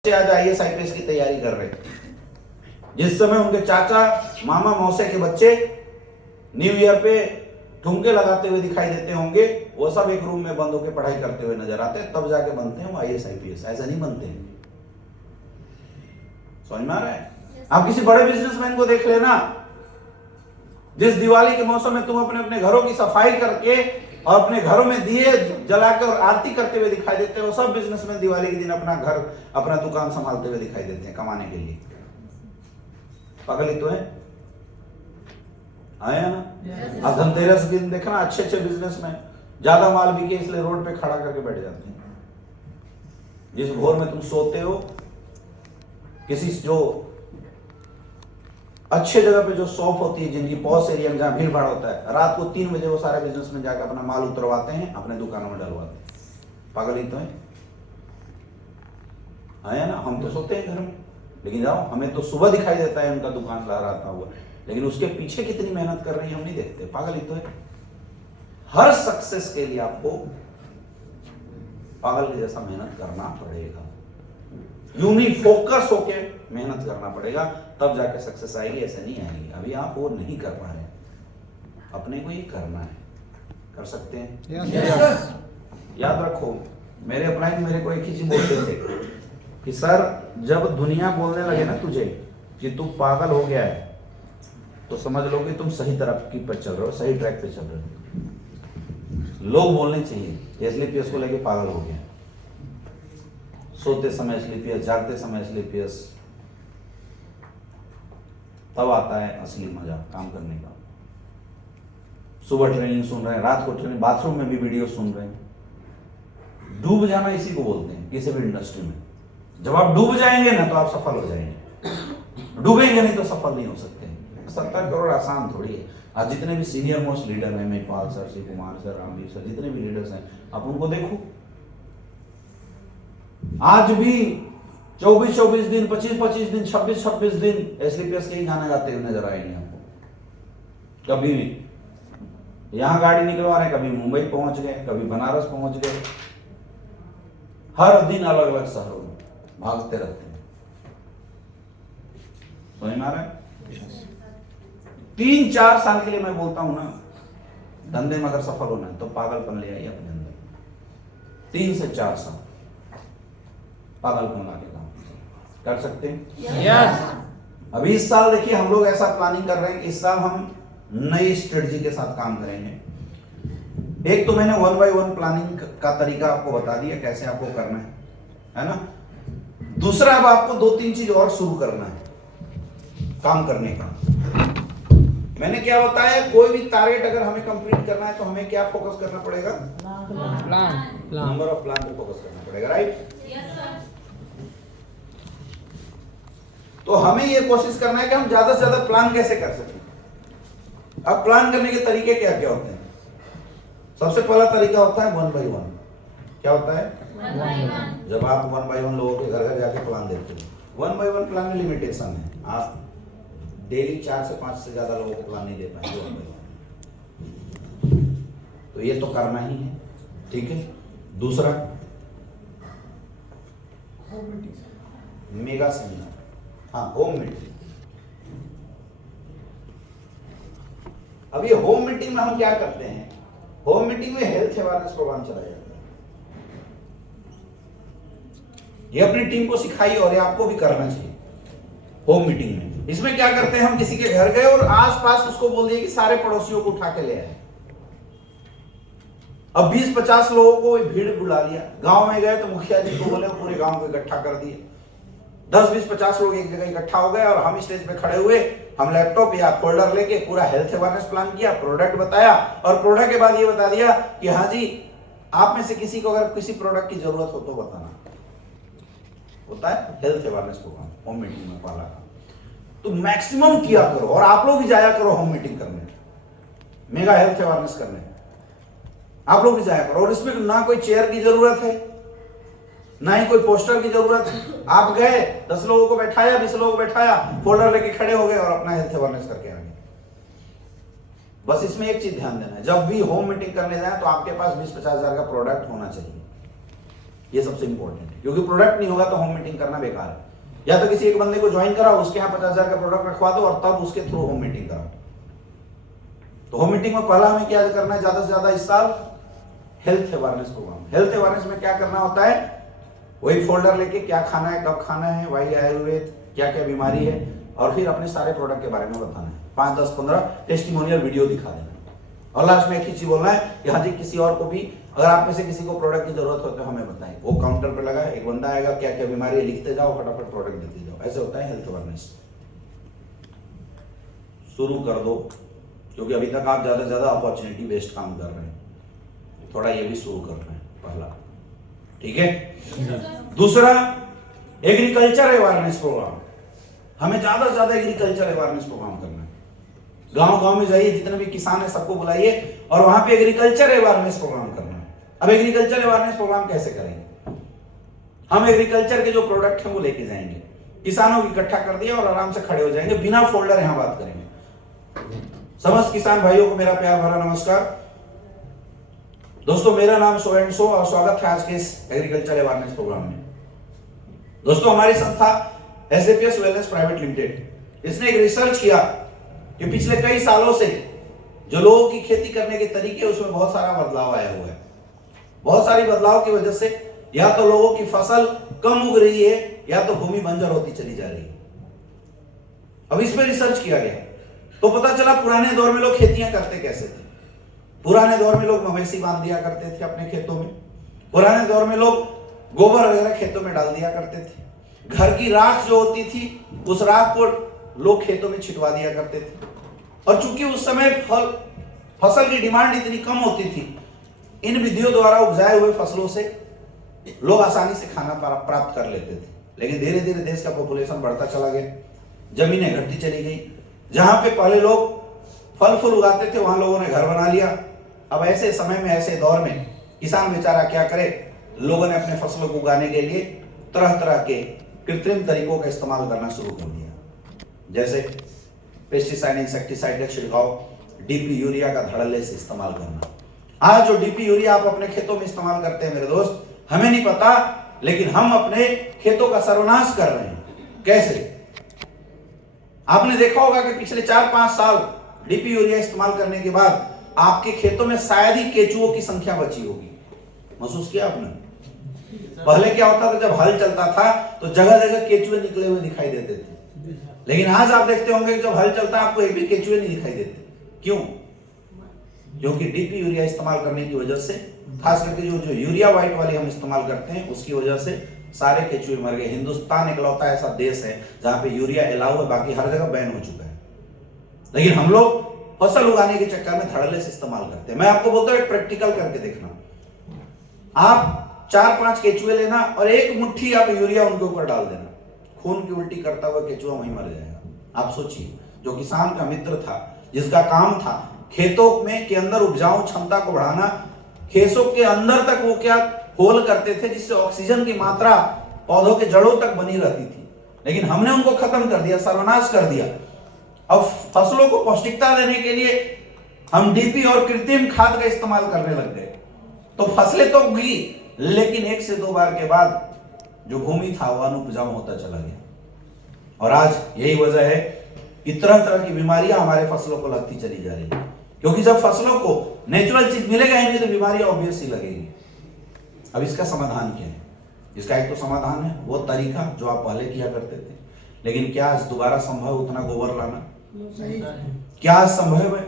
आज IAS IPS की तैयारी कर रहे थे। जिस समय उनके चाचा मामा मौसे के बच्चे न्यू ईयर पे ठुमके लगाते हुए दिखाई देते होंगे, वो सब एक रूम में बंद होकर पढ़ाई करते हुए नजर आते हैं, तब जाके बनते हैं वो IAS IPS। ऐसा नहीं बनते हैं। समझ में आ रहा है? आप किसी बड़े बिजनेसमैन को देख लेना, जिस दिवाली के मौसम में तुम अपने अपने घरों की सफाई करके और अपने घरों में दिए जलाकर और आरती करते हुए दिखाई देते हैं, वो सब बिजनेसमैन दिवाली के दिन अपना घर अपना दुकान संभालते हुए दिखाई देते हैं कमाने के लिए। पागल ही तो है, आया ना? अब धनतेरस के दिन देखना, अच्छे अच्छे बिजनेसमैन ज्यादा माल बिके इसलिए रोड पे खड़ा करके बैठ जाते हैं। जिस भोर में तुम सोते हो, किसी जो अच्छे जगह पे जो शॉप होती है, जिनकी पॉश एरिया में जहां भीड़ भाड़ होता है, रात को 3 बजे वो सारे बिजनेसमैन जाकर अपना माल उतरवाते हैं, अपने दुकानों में डलवाते हैं। पागल ही तो है, आया ना? हम तो सोते हैं घर में, लेकिन जाओ, हमें तो सुबह दिखाई देता है उनका दुकान लहराता हुआ, लेकिन उसके पीछे कितनी मेहनत कर रही है हम नहीं देखते। पागल ही तो है। हर सक्सेस के लिए आपको पागल के जैसा मेहनत करना पड़ेगा, यूं नहीं फोकस होके मेहनत करना पड़ेगा, तब जाके सक्सेस आएगी, ऐसे नहीं आएगी। अभी आप वो नहीं कर पा रहे, अपने को ये करना है। कर सकते हैं? yes. याद रखो, मेरे अपलाइन मेरे को एक ही चीज बोलते थे कि सर, जब दुनिया बोलने लगे ना तुझे कि तू पागल हो गया है, तो समझ लो कि तुम सही तरफ की पर चल रहे हो, सही ट्रैक पे चल रहे हो। लोग बोलने चाहिए स्लीपियस को लेके पागल हो गया, सोते समय स्लीपियस, जागते समय स्लीपियस, तब आता है असली मजा काम करने का। सुबह ट्रेनिंग सुन रहे हैं, रात को ट्रेनिंग, बाथरूम में भी वीडियो सुन रहे हैं। डूब जाना इसी को बोलते हैं किसी भी इंडस्ट्री में। जब आप डूब जाएंगे ना तो आप सफल हो जाएंगे, डूबेंगे नहीं तो सफल नहीं हो सकते। 70 करोड़ आसान थोड़ी है। आज जितने भी सीनियर मोस्ट लीडर हैं, Meghpal sir, Shiv Kumar sir, Ramveer sir, जितने भी लीडर्स हैं, आप उनको देखो, आज भी 24-24 दिन, 25-25 दिन, 26-26 दिन एसलीपीएस के ही गाना गाते हुए नजर आएंगे आपको। कभी यहां गाड़ी निकलवा रहे, कभी मुंबई पहुंच गए, कभी बनारस पहुंच गए, हर दिन अलग अलग शहरों में भागते रहते हैं। समझ में आ रहा है? 3-4 साल के लिए मैं बोलता हूं ना, धंधे में अगर सफल होना है तो पागलपन ले आइए अपने अंदर। 3 से 4 साल पागलपन लाके काम कर सकते हैं। यस। अभी इस साल देखिए, हम लोग ऐसा प्लानिंग कर रहे हैं कि इस साल हम नई स्ट्रेटजी के साथ काम करेंगे। एक तो मैंने 1 by 1 प्लानिंग का तरीका आपको बता दिया, कैसे आपको करना है ना? दूसरा, अब आपको 2-3 चीज और शुरू करना है काम करने का। मैंने क्या बताया, कोई भी टारगेट अगर हमें कंप्लीट करना है तो हमें क्या फोकस करना पड़ेगा? नंबर ऑफ प्लान पे फोकस करना पड़ेगा, राइट? तो हमें ये कोशिश करना है कि हम ज्यादा से ज्यादा प्लान कैसे कर सकें। अब प्लान करने के तरीके क्या क्या होते हैं? सबसे पहला तरीका होता है 1 by 1। क्या होता है? 1 by 1। जब आप 1 by 1 लोगों के घर घर जाके प्लान देते हो, 1 by 1 प्लान में लिमिटेशन है, आप डेली 4 से 5 से ज्यादा लोगों को प्लान नहीं दे पाएंगे 1 by 1। तो ये तो करना ही है, ठीक है। दूसरा, मेगा सेमिनार, हाँ, होम मीटिंग। अब ये होम मीटिंग में हम क्या करते हैं? होम मीटिंग में हेल्थ अवेयरनेस प्रोग्राम चलाया जाता है। ये अपनी टीम को सिखाइए और ये आपको भी करना चाहिए होम मीटिंग में। इसमें क्या करते हैं, हम किसी के घर गए और आसपास उसको बोल दिए कि सारे पड़ोसियों को उठा के ले आए। अब 20-50 लोगों को भीड़ बुला लिया। गांव में गए तो मुखिया जी को बोले, पूरे गांव को इकट्ठा कर दिए। 10-20-50 लोग एक जगह इकट्ठा हो गए और हम स्टेज पे खड़े हुए, हम लैपटॉप या फोल्डर लेके पूरा हेल्थ अवेयरनेस प्लान किया, प्रोडक्ट बताया, और प्रोडक्ट के बाद ये बता दिया कि हाँ जी, आप में से किसी को अगर किसी प्रोडक्ट की जरूरत हो तो बताना। होता है health awareness programme home meeting में पाला। तो मैक्सिमम किया करो, और आप लोग भी जाया करो होम मीटिंग करने, मेगा हेल्थ अवेयरनेस करने। आप लोग भी जाया करो, और इसमें ना कोई चेयर की जरूरत है, ना ही कोई पोस्टर की जरूरत है। आप गए, 10 लोगों को बैठाया, 20 लोगों को बैठाया, फोल्डर लेके खड़े हो गए और अपना हेल्थ अवेयरनेस करके आ गए। बस इसमें एक चीज ध्यान देना है, जब भी होम मीटिंग करने जाए तो आपके पास 20-50 हजार का प्रोडक्ट होना चाहिए। ये सबसे इंपॉर्टेंट है, क्योंकि प्रोडक्ट नहीं होगा तो होम मीटिंग करना बेकार है। या तो किसी एक बंदे को ज्वाइन कराओ, उसके यहाँ 50,000 का प्रोडक्ट रखवा दो और तब उसके थ्रू होम मीटिंग कराओ। तो होम मीटिंग में पहला हमें क्या करना है ज्यादा से ज्यादा इस साल, health awareness programme. Health awareness में क्या करना होता है, वही फोल्डर लेके क्या खाना है, कब खाना है, वही आयुर्वेद, क्या क्या बीमारी है, और फिर अपने सारे प्रोडक्ट के बारे में बताना है। 5, 10, 15 टेस्टिमोनियल वीडियो दिखा देना, और लास्ट में एक ही चीज बोलना है कि हाँ जी किसी और को भी, अगर आप में से किसी को प्रोडक्ट की जरूरत हो तो हमें बताएं। वो काउंटर पे लगा है, एक बंदा आएगा, क्या क्या बीमारी है लिखते जाओ, फटाफट प्रोडक्ट देते जाओ। ऐसे होता है हेल्थ अवेयरनेस। शुरू कर दो, क्योंकि अभी तक आप ज्यादा से ज्यादा अपॉर्चुनिटी बेस्ड काम कर रहे हैं, थोड़ा ये भी शुरू कर रहे हैं पहला, ठीक है। दूसरा, एग्रीकल्चर अवेयरनेस प्रोग्राम। हमें ज्यादा से ज्यादा एग्रीकल्चर अवेयरनेस प्रोग्राम करना है। गांव गांव में जाइए, जितने भी किसान है सबको बुलाइए और वहां पे एग्रीकल्चर अवेयरनेस प्रोग्राम करना है। अब एग्रीकल्चर अवेयरनेस प्रोग्राम कैसे करेंगे, हम एग्रीकल्चर के जो प्रोडक्ट हैं वो लेके जाएंगे, किसानों को इकट्ठा कर दिया और आराम से खड़े हो जाएंगे, बिना फोल्डर यहां बात करेंगे। समस्त किसान भाइयों को मेरा प्यार भरा नमस्कार। दोस्तों मेरा नाम सो एंड सो और स्वागत है आज के इस एग्रीकल्चर अवेयरनेस प्रोग्राम में। दोस्तों हमारी संस्था एसजेपीएस वेलनेस प्राइवेट लिमिटेड, इसने एक रिसर्च किया कि पिछले कई सालों से जो लोगों की खेती करने के तरीके उसमें बहुत सारा बदलाव आया हुआ है। बहुत सारी बदलाव की वजह से या तो लोगों की फसल कम उग रही है या तो भूमि बंजर होती चली जा रही है। अब इस पर रिसर्च किया गया तो पता चला पुराने दौर में लोग खेतियां करते कैसे थे। पुराने दौर में लोग मवेशी बांध दिया करते थे अपने खेतों में। पुराने दौर में लोग गोबर वगैरह खेतों में डाल दिया करते थे। घर की राख जो होती थी उस राख को लोग खेतों में छिटवा दिया करते थे। और चूंकि उस समय फसल की डिमांड इतनी कम होती थी, इन विधियों द्वारा उपजाए हुए फसलों से लोग आसानी से खाना प्राप्त कर लेते थे। लेकिन धीरे धीरे देश का पॉपुलेशन बढ़ता चला गया, जमीनें घटती चली गई। जहां पे पहले लोग फल फूल उगाते थे वहां लोगों ने घर बना लिया। अब ऐसे समय में, ऐसे दौर में किसान बेचारा क्या करे, लोगों ने अपने फसलों को उगाने के लिए तरह तरह के कृत्रिम तरीकों का इस्तेमाल करना शुरू कर दिया, जैसे पेस्टिसाइड, इंसेक्टिसाइड का छिड़काव, डीपी यूरिया का धड़ल्ले से इस्तेमाल करना। आज जो डीपी यूरिया आप अपने खेतों में इस्तेमाल करते हैं मेरे दोस्त, हमें नहीं पता, लेकिन हम अपने खेतों का सर्वनाश कर रहे हैं। कैसे? आपने देखा होगा कि पिछले 4-5 साल डीपी यूरिया इस्तेमाल करने के बाद आपके खेतों में शायद ही केचुओं की संख्या बची होगी। महसूस किया आपने? पहले क्या होता था, जब हल चलता था तो जगह जगह केचुए निकले हुए दिखाई देते थे, लेकिन आज आप देखते होंगे कि जब हल चलता है आपको एक भी केचुए नहीं दिखाई देते। क्यों? क्योंकि डीपी यूरिया इस्तेमाल करने की वजह से, खास करके जो यूरिया व्हाइट वाली हम इस्तेमाल करते हैं उसकी वजह से सारे केचुए मर गए। हिंदुस्तान इकलौता ऐसा देश है जहां पे यूरिया अलाउ है, बाकी हर जगह बैन हो चुका है। लेकिन हम लोग फसल उगाने के चक्कर में धड़ल्ले से इस्तेमाल करते हैं। मैं आपको बोलता हूं एक प्रैक्टिकल करके देखना। आप 4-5 केचुए लेना और एक मुट्ठी आप यूरिया उनके ऊपर डाल देना, खून की उल्टी करता हुआ केचुआ वहीं मर जाएगा। आप सोचिए, जो किसान का मित्र था, जिसका काम था खेतों में के अंदर उपजाऊ क्षमता को बढ़ाना, खेतों के अंदर तक वो क्या होल करते थे जिससे ऑक्सीजन की मात्रा पौधों के जड़ों तक बनी रहती थी, लेकिन हमने उनको खत्म कर दिया, सर्वनाश कर दिया। अब फसलों को पौष्टिकता देने के लिए हम डीपी और कृत्रिम खाद का इस्तेमाल करने लग गए, तो फसलें तो उगी, लेकिन 1 से 2 बार के बाद जो भूमि था वो अनुपजाऊ होता चला गया। और आज यही वजह है कि तरह तरह की बीमारियां हमारे फसलों को लगती चली जा रही है, क्योंकि जब फसलों को नेचुरल चीज मिलेगा ही नहीं तो बीमारियां ऑब्वियस ही लगेगी। अब इसका समाधान क्या है? इसका एक तो समाधान है वो तरीका जो आप पहले किया करते थे, लेकिन क्या आज दोबारा संभव उतना गोबर लाना? क्या आज संभव है?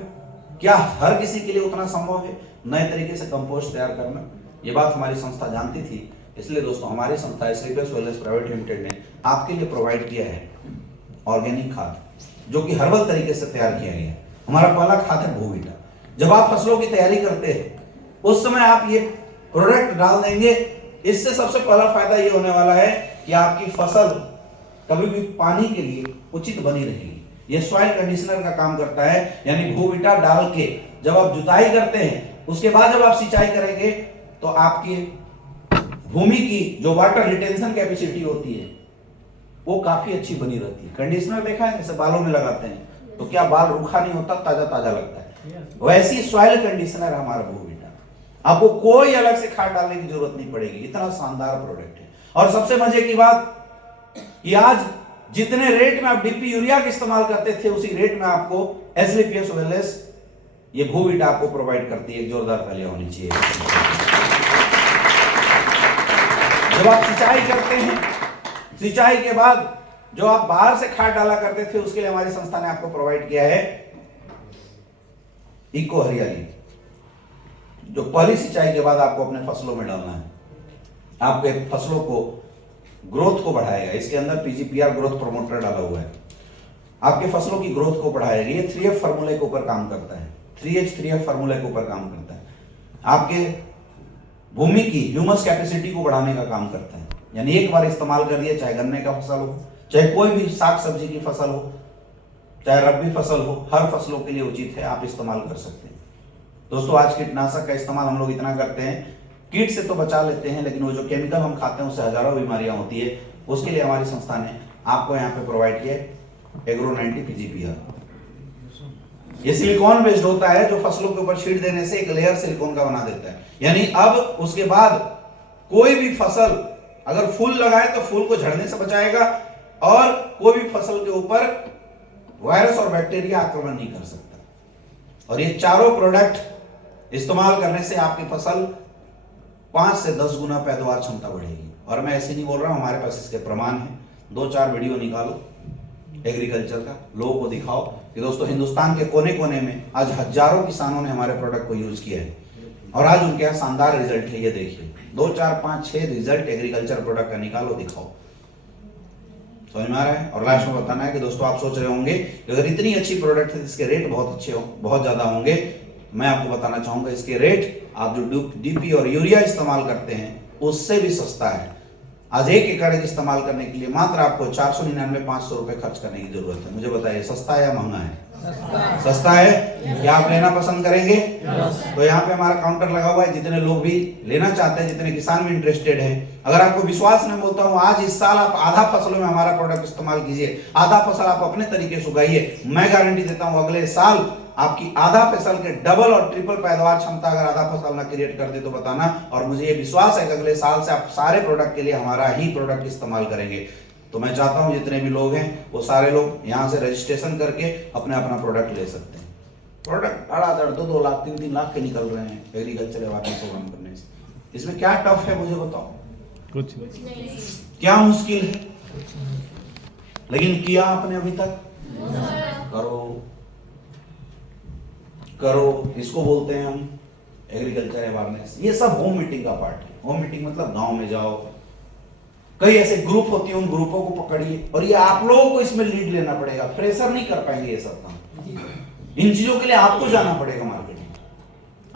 क्या हर किसी के लिए उतना संभव है नए तरीके से कंपोस्ट तैयार करना? ये बात हमारी संस्था जानती थी, इसलिए दोस्तों हमारी संस्था एसजेपीएस वेलनेस प्राइवेट लिमिटेड ने आपके लिए प्रोवाइड किया है ऑर्गेनिक खाद, जो कि हर्बल तरीके से तैयार किया गया है। हमारा पहला खाद है भूविटा। जब आप फसलों की तैयारी करते हैं उस समय आप ये प्रोडक्ट डाल देंगे, इससे सबसे पहला फायदा ये होने वाला है कि आपकी फसल कभी भी पानी के लिए उचित बनी रहेगी। ये सॉइल कंडीशनर का काम करता है, यानी भूविटा डाल के जब आप जुताई करते हैं उसके बाद जब आप सिंचाई करेंगे तो आपकी भूमि की जो वाटर रिटेंशन कैपेसिटी होती है वो काफी अच्छी बनी रहती है। कंडीशनर देखा है जैसे बालों में लगाते हैं तो क्या बाल रूखा नहीं होता, ताजा ताजा लगता है, वैसी सॉइल कंडीशनर हमारा भूविटा। आपको कोई अलग से खाद डालने की जरूरत नहीं पड़ेगी, इतना शानदार प्रोडक्ट है। और सबसे मजे की बात कि आज जितने रेट में आप डीपी यूरिया का इस्तेमाल करते थे उसी रेट में आपको एसलीपीएस वेलनेस ये भूविट आपको प्रोवाइड करती है। जोरदार तालियां होनी चाहिए। जब आप सिंचाई करते हैं, सिंचाई के बाद जो आप बाहर से खाद डाला करते थे उसके लिए हमारी संस्था ने आपको प्रोवाइड किया है इको हरियाली, जो पहली सिंचाई के बाद आपको अपने फसलों में डालना है। आपके फसलों को ग्रोथ को बढ़ाएगा। इसके अंदर पीजीपीआर ग्रोथ प्रोमोटर डाला हुआ है, आपके फसलों की ग्रोथ को बढ़ाएगा। ये 3F फार्मूले के ऊपर काम करता है, 3H3F फार्मूले के ऊपर काम करता है। आपके भूमि की ह्यूमस कैपेसिटी को बढ़ाने का काम करता है। यानी एक बार इस्तेमाल कर दिया, चाहे गन्ने का फसल हो, चाहे कोई भी साग सब्जी की फसल हो, चाहे रबी फसल हो, हर फसलों के लिए उचित है, आप इस्तेमाल कर सकते हैं। दोस्तों, आज कीटनाशक का इस्तेमाल हम लोग इतना करते हैं, कीट से तो बचा लेते हैं, लेकिन वो जो केमिकल हम खाते हैं उससे हजारों बीमारियां होती है। उसके लिए हमारी संस्था ने आपको यहाँ पे प्रोवाइड किया एग्रो 90 पीजीपीआर। ये सिलिकॉन बेस्ड होता है, जो फसलों के ऊपर छींट देने से एक लेयर सिलिकॉन का बना देता है। यानी अब उसके बाद कोई भी फसल अगर फूल लगाए तो फूल को झड़ने से बचाएगा, और कोई भी फसल के ऊपर वायरस और बैक्टीरिया आक्रमण नहीं कर सकता। और ये चारों प्रोडक्ट इस्तेमाल करने से आपकी फसल 5 से 10 गुना पैदावार क्षमता बढ़ेगी। और मैं ऐसे नहीं बोल रहा हूं, हमारे पास इसके प्रमाण है। 2-4 वीडियो निकालो एग्रीकल्चर का, लोगों को दिखाओ कि दोस्तों हिंदुस्तान के कोने कोने में आज हजारों किसानों ने हमारे प्रोडक्ट को यूज किया है और आज उनके यहाँ शानदार रिजल्ट है। ये देखिए 2, 4, 5, 6 रिजल्ट एग्रीकल्चर प्रोडक्ट का निकालो, दिखाओ। समझ में आ रहा है? और लास्ट में बताना है कि दोस्तों आप सोच रहे होंगे कि अगर इतनी अच्छी प्रोडक्ट है इसके रेट बहुत अच्छे बहुत ज्यादा होंगे। मैं आपको बताना चाहूंगा इसके रेट आप जो डीपी और यूरिया इस्तेमाल करते हैं उससे भी सस्ता है। आज 1 एकड़ इस्तेमाल करने के लिए मात्र आपको 499-500 रुपए खर्च करने की जरूरत है। मुझे बताइए सस्ता है या महंगा है? सस्ता है। क्या आप लेना पसंद करेंगे? तो यहाँ पे हमारा काउंटर लगा हुआ है, जितने लोग भी लेना चाहते हैं, जितने किसान भी इंटरेस्टेड हैं, अगर आपको विश्वास नहीं, बोलता हूँ आज इस साल आप आधा फसलों में हमारा प्रोडक्ट इस्तेमाल कीजिए, आधा फसल आप अपने तरीके से उगाइए। मैं गारंटी देता हूँ अगले साल आपकी आधा फसल के डबल और ट्रिपल पैदावार क्षमता अगर आधा फसल ना क्रिएट कर दे तो बताना। और मुझे ये विश्वास है कि अगले साल से आप सारे प्रोडक्ट के लिए हमारा ही प्रोडक्ट इस्तेमाल करेंगे। तो मैं चाहता हूं जितने भी लोग हैं वो सारे लोग यहां से रजिस्ट्रेशन करके अपना प्रोडक्ट ले सकते हैं। प्रोडक्ट 2 लाख 3 लाख के निकल रहे हैं एग्रीकल्चर अवेयरनेस प्रोग्राम करने से। इसमें क्या टफ है मुझे बताओ? कुछ नहीं। क्या मुश्किल है? लेकिन किया आपने अभी तक? करो। इसको बोलते हैं हम एग्रीकल्चर अवेयरनेस। ये सब होम मीटिंग का पार्ट है। होम मीटिंग मतलब गांव में जाओ, कई ऐसे ग्रुप होती है, उन ग्रुपों को पकड़िए, और ये आप लोगों को इसमें लीड लेना पड़ेगा। फ्रेशर नहीं कर पाएंगे ये सब काम। इन चीजों के लिए आपको जाना पड़ेगा मार्केट में,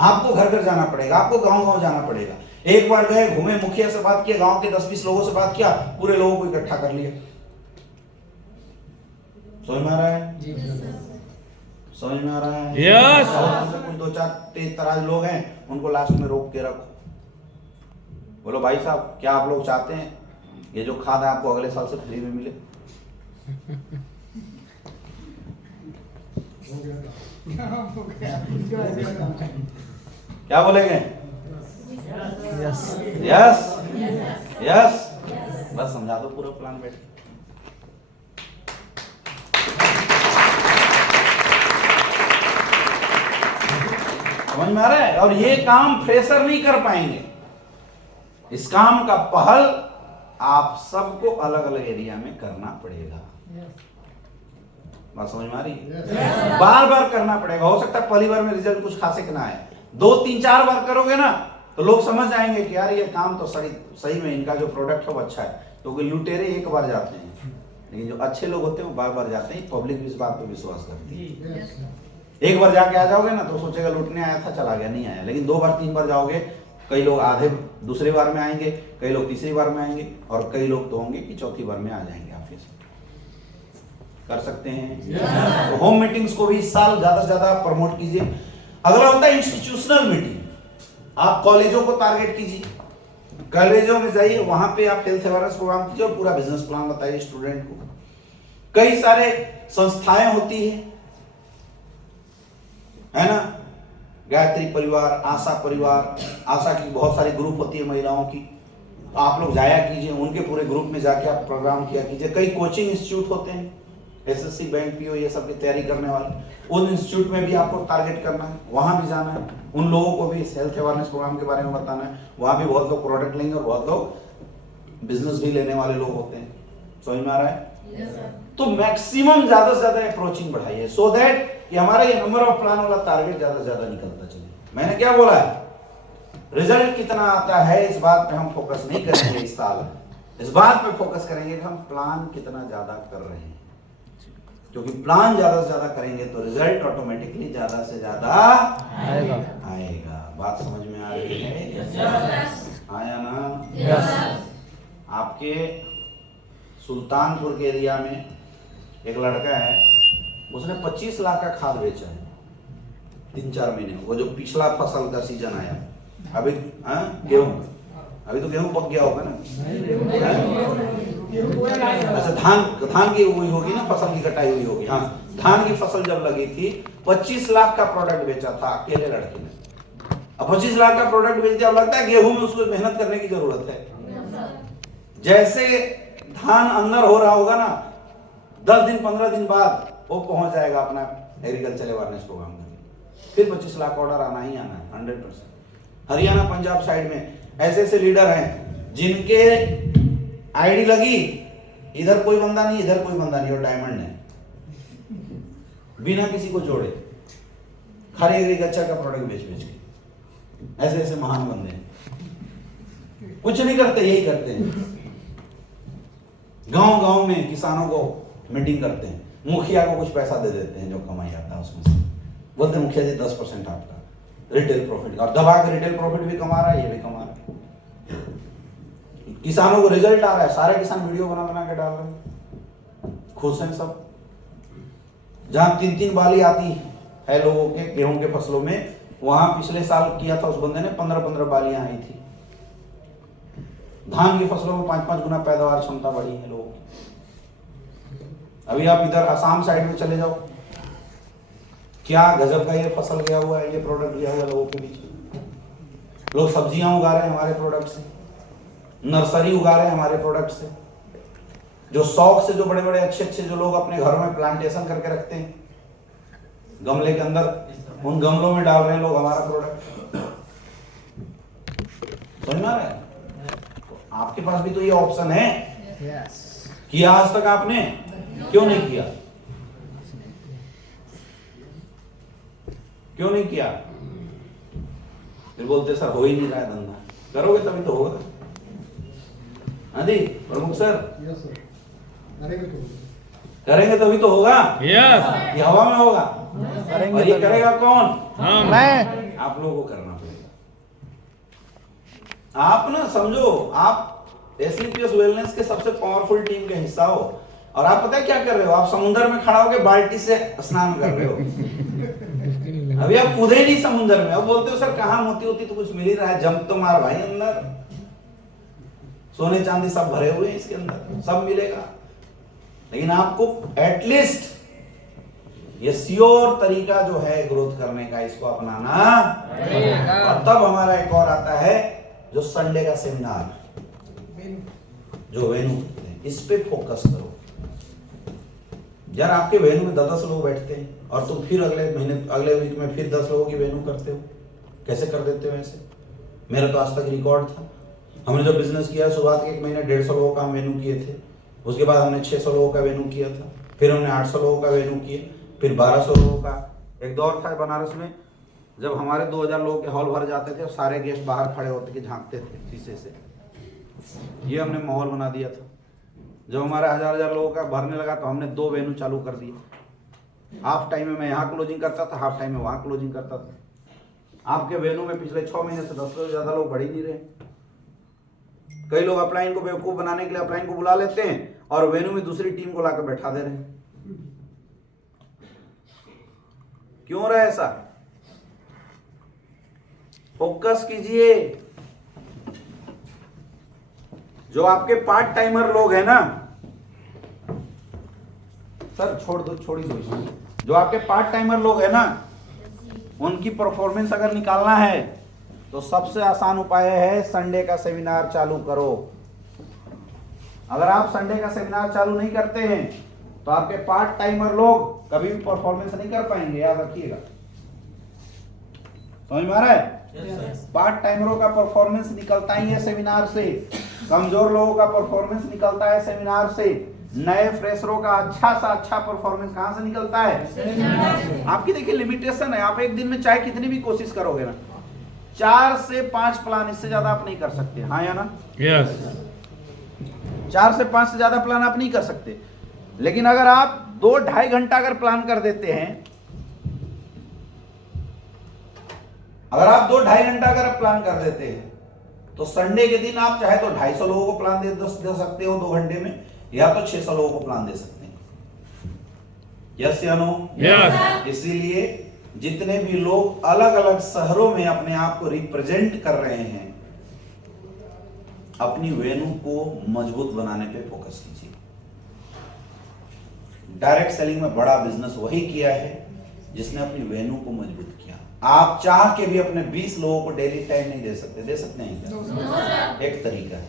आपको घर घर जाना पड़ेगा, आपको गांव जाना पड़ेगा। एक बार गए, घूमे, मुखिया से बात किया, गांव के 10-20 लोगों से बात किया, पूरे लोगों को इकट्ठा कर लिया। समझ में आ रहा है? समझ में आ रहा है? यस। कुछ 2-4 तेज तराज लोग हैं, उनको लास्ट में रोक के रखो, बोलो भाई साहब क्या आप लोग चाहते हैं ये जो खाद है आपको अगले साल से फ्री में मिले? क्या बोलेंगे? Yes yes yes. बस समझा दो पूरा प्लान बैठ। समझ में आ रहा है? और ये काम फ्रेशर नहीं कर पाएंगे। इस काम का पहल आप सबको अलग अलग एरिया में करना पड़ेगा। बात समझ में आ रही है? बार बार करना पड़ेगा। हो सकता है पहली बार में रिजल्ट कुछ खासे ना आए, 2-3-4 बार करोगे ना तो लोग समझ जाएंगे कि यार ये काम तो सही में इनका जो प्रोडक्ट है वो अच्छा है। क्योंकि लुटेरे एक बार जाते हैं, लेकिन जो अच्छे लोग होते हैं वो बार बार जाते हैं। पब्लिक भी इस बात पर विश्वास करती है। एक बार जाके आ जाओगे ना तो सोचेगा लूटने आया था, चला गया, नहीं आया। लेकिन 2 बार 3 बार जाओगे, कई लोग आधे दूसरी बार में आएंगे, कई लोग तीसरी बार में आएंगे, और कई लोग तो होंगे कि चौथी बार में आ जाएंगे। आप ये कर सकते हैं। तो होम मीटिंग्स को भी इस साल ज्यादा से ज्यादा प्रमोट कीजिए। अगला होता है इंस्टीट्यूशनल मीटिंग। आप कॉलेजों को टारगेट कीजिए, कॉलेजों में जाइए, वहां पे आप हेल्थ अवेयरनेस प्रोग्राम कीजिए और पूरा बिजनेस प्लान बताइए स्टूडेंट को। कई सारे संस्थाएं होती है ना, गायत्री परिवार, आशा परिवार, आशा की बहुत सारी ग्रुप होती है महिलाओं की, तो आप लोग जाया कीजिए, उनके पूरे ग्रुप में जाके आप प्रोग्राम किया कीजिए। कई कोचिंग इंस्टीट्यूट होते हैं, एसएससी, बैंक, पीओ, ये सब की तैयारी करने वाले, उन इंस्टीट्यूट में भी आपको टारगेट करना है, वहां भी जाना है, उन लोगों को भी इस हेल्थ अवेयरनेस प्रोग्राम के बारे में बताना है। वहां भी बहुत लोग प्रोडक्ट लेंगे और बहुत लोग बिजनेस भी लेने वाले लोग होते हैं। समझ में आ रहा है? तो मैक्सिमम ज्यादा से ज्यादा अप्रोचिंग बढ़ाइए, सो दैट कि हमारा ये नंबर ऑफ प्लान वाला टारगेट ज्यादा से ज्यादा निकलता चले। मैंने क्या बोला है, रिजल्ट कितना आता है इस बात पे हम फोकस नहीं करेंगे इस साल, इस बात पे फोकस करेंगे कि हम प्लान कितना ज्यादा कर रहे हैं, क्योंकि प्लान ज्यादा से ज्यादा करेंगे तो रिजल्ट ऑटोमेटिकली ज्यादा से ज्यादा आएगा। बात समझ में आ रही है? आया ना? आपके सुल्तानपुर के एरिया में एक लड़का है, उसने 25 लाख का खाद बेचा है 3-4 महीने। वो जो पिछला फसल का सीजन आया अभी, गेहूं, अभी तो गेहूं पक गया होगा ना? अच्छा, धान की हुई होगी ना, फसल की कटाई हुई होगी। हाँ, धान की फसल जब लगी थी 25 लाख का प्रोडक्ट बेचा था अकेले लड़के ने। अब 25 लाख का प्रोडक्ट बेच दिया, अब लगता है गेहूं में उसको मेहनत करने की जरूरत है। जैसे धान अंदर हो रहा होगा ना, 10 दिन 15 दिन बाद वो पहुंच जाएगा अपना एग्रीकल्चर अवेयरनेस प्रोग्राम करके, फिर 25 लाख ऑर्डर आना ही आना है 100%। हरियाणा, पंजाब साइड में ऐसे ऐसे लीडर हैं जिनके आईडी लगी, इधर कोई बंदा नहीं, इधर कोई बंदा नहीं, और डायमंड है, बिना किसी को जोड़े, खाली एग्रीकल्चर का प्रोडक्ट बेच बेच के। ऐसे ऐसे महान बंदे हैं, कुछ नहीं करते, यही करते हैं। गांव गांव में किसानों को मीटिंग करते हैं, मुखिया को कुछ पैसा दे देते हैं जो कमाई आता है उसमें से, बोलते मुखिया जी 10% आपका रिटेल प्रॉफिट, और दबा के रिटेल प्रॉफिट भी कमा रहा है, ये भी कमा रहा है। किसानों को रिजल्ट आ रहा है, सारे किसान वीडियो बना बना के डाल रहे हैं, खुश हैं सब। जहां 3-3 बाली आती है लोगों के गेहूं के फसलों में, वहां पिछले साल किया था उस बंदे ने 15-15 बालियां आई थी। धान की फसलों में 5-5 गुना पैदावार क्षमता बढ़ी है लोगों की। अभी आप इधर असम साइड में चले जाओ, क्या गजब का ये फसल गया हुआ है, ये प्रोडक्ट गया हुआ है लोगों के बीच में। लोग सब्जियां उगा रहे हैं हमारे प्रोडक्ट से, नर्सरी उगा रहे हैं हमारे प्रोडक्ट से, जो शौक से, जो बड़े बड़े अच्छे अच्छे जो लोग अपने घरों में प्लांटेशन करके रखते हैं गमले के अंदर, उन गमलों में डाल रहे हैं लोग हमारा प्रोडक्ट। समझ में आ रहा है? तो आपके पास भी तो ये ऑप्शन है। किया आज तक आपने? क्यों नहीं किया? क्यों नहीं किया? फिर बोलते सर हो ही नहीं रहा है धंधा। करोगे तभी तो होगा। हाँ जी प्रमुख सर, करेंगे तभी तो होगा। ये हवा में होगा, और ये करेगा कौन? मैं। आप लोगों को करना पड़ेगा। आप ना समझो, आप एसलीपीएस वेलनेस के सबसे पावरफुल टीम के हिस्सा हो, और आप पता है क्या कर रहे हो? आप समुद्र में खड़ा होकर बाल्टी से स्नान कर रहे हो। अभी आप कूदे ही नहीं समुद्र में, अब बोलते हो सर कहाँ मोती होती तो कुछ मिल ही रहा है। जंप तो मार भाई, अंदर सोने चांदी सब भरे हुए हैं इसके अंदर, सब मिलेगा। लेकिन आपको एटलीस्ट ये श्योर तरीका जो है ग्रोथ करने का, इसको अपनाना। और तब हमारा एक और आता है जो संडे का सेमिनार, जो वेन्यू कहते हैं, इस पे फोकस करो। यार आपके वेन्यू में 10 लोग बैठते हैं और तुम फिर अगले महीने, अगले वीक में फिर 10 लोगों की वेन्यू करते हो। कैसे कर देते हो ऐसे? मेरा तो आज तक रिकॉर्ड था। हमने जो बिजनेस किया शुरुआत के 1 महीने 150 लोगों का हम वेन्यू किए थे, उसके बाद हमने 600 लोगों का वेन्यू किया था, फिर हमने 800 लोगों का वेन्यू किए, फिर 1200 लोगों का। एक दौर था बनारस में जब हमारे 2000 लोगों के हॉल भर जाते थे और सारे गेस्ट बाहर खड़े होते के झांकते थे शीशे से। ये हमने माहौल बना दिया था। जब हमारे 1000 लोगों का भरने लगा तो हमने 2 वेन्यू चालू कर दिए। हाफ टाइम में मैं यहाँ क्लोजिंग करता था, हाफ टाइम में वहाँ क्लोजिंग करता था। आपके वेन्यू में पिछले 6 महीने से 10 से ज्यादा लोग बढ़ ही नहीं रहे। कई लोग अपलाइन को बेवकूफ बनाने के लिए अपलाइन को बुला लेते हैं और वेन्यू में दूसरी टीम को लाकर बैठा दे रहे हैं। क्यों हो रहा है ऐसा? फोकस कीजिए। जो आपके पार्ट टाइमर लोग हैं ना, सर छोड़ दो, छोड़ ही दो। जो आपके पार्ट टाइमर लोग हैं ना, उनकी परफॉर्मेंस अगर निकालना है तो सबसे आसान उपाय है संडे का सेमिनार चालू करो। अगर आप संडे का सेमिनार चालू नहीं करते हैं तो आपके पार्ट टाइमर लोग कभी भी परफॉर्मेंस नहीं कर पाएंगे, याद रखिएगा। समझ में आ रहा है? पार्ट टाइमरों का परफॉर्मेंस निकलता ही है सेमिनार से, कमजोर लोगों का परफॉर्मेंस निकलता है सेमिनार से, नए फ्रेशरों का अच्छा सा अच्छा परफॉर्मेंस कहां से निकलता है? आपकी देखिए लिमिटेशन है, आप एक दिन में चाहे कितनी भी कोशिश करोगे ना, 4 से 5 प्लान, इससे ज्यादा आप नहीं कर सकते। हाँ या ना? यस। 4 से 5 से ज्यादा प्लान आप नहीं कर सकते। लेकिन अगर आप 2-2.5 घंटा अगर प्लान कर देते हैं, अगर आप 2-2.5 घंटा अगर आप प्लान कर देते हैं तो संडे के दिन आप चाहे तो 250 लोगों को प्लान दे सकते हो 2 घंटे में, या तो 600 लोगों को प्लान दे सकते हैं। यस या नो? यस। इसीलिए जितने भी लोग अलग अलग शहरों में अपने आप को रिप्रेजेंट कर रहे हैं, अपनी वेन्यू को मजबूत बनाने पे फोकस कीजिए। डायरेक्ट सेलिंग में बड़ा बिजनेस वही किया है जिसने अपनी वेन्यू को मजबूत किया। आप चाह के भी अपने 20 लोगों को डेली टाइम नहीं दे सकते, दे सकते हैं क्या? एक तरीका है,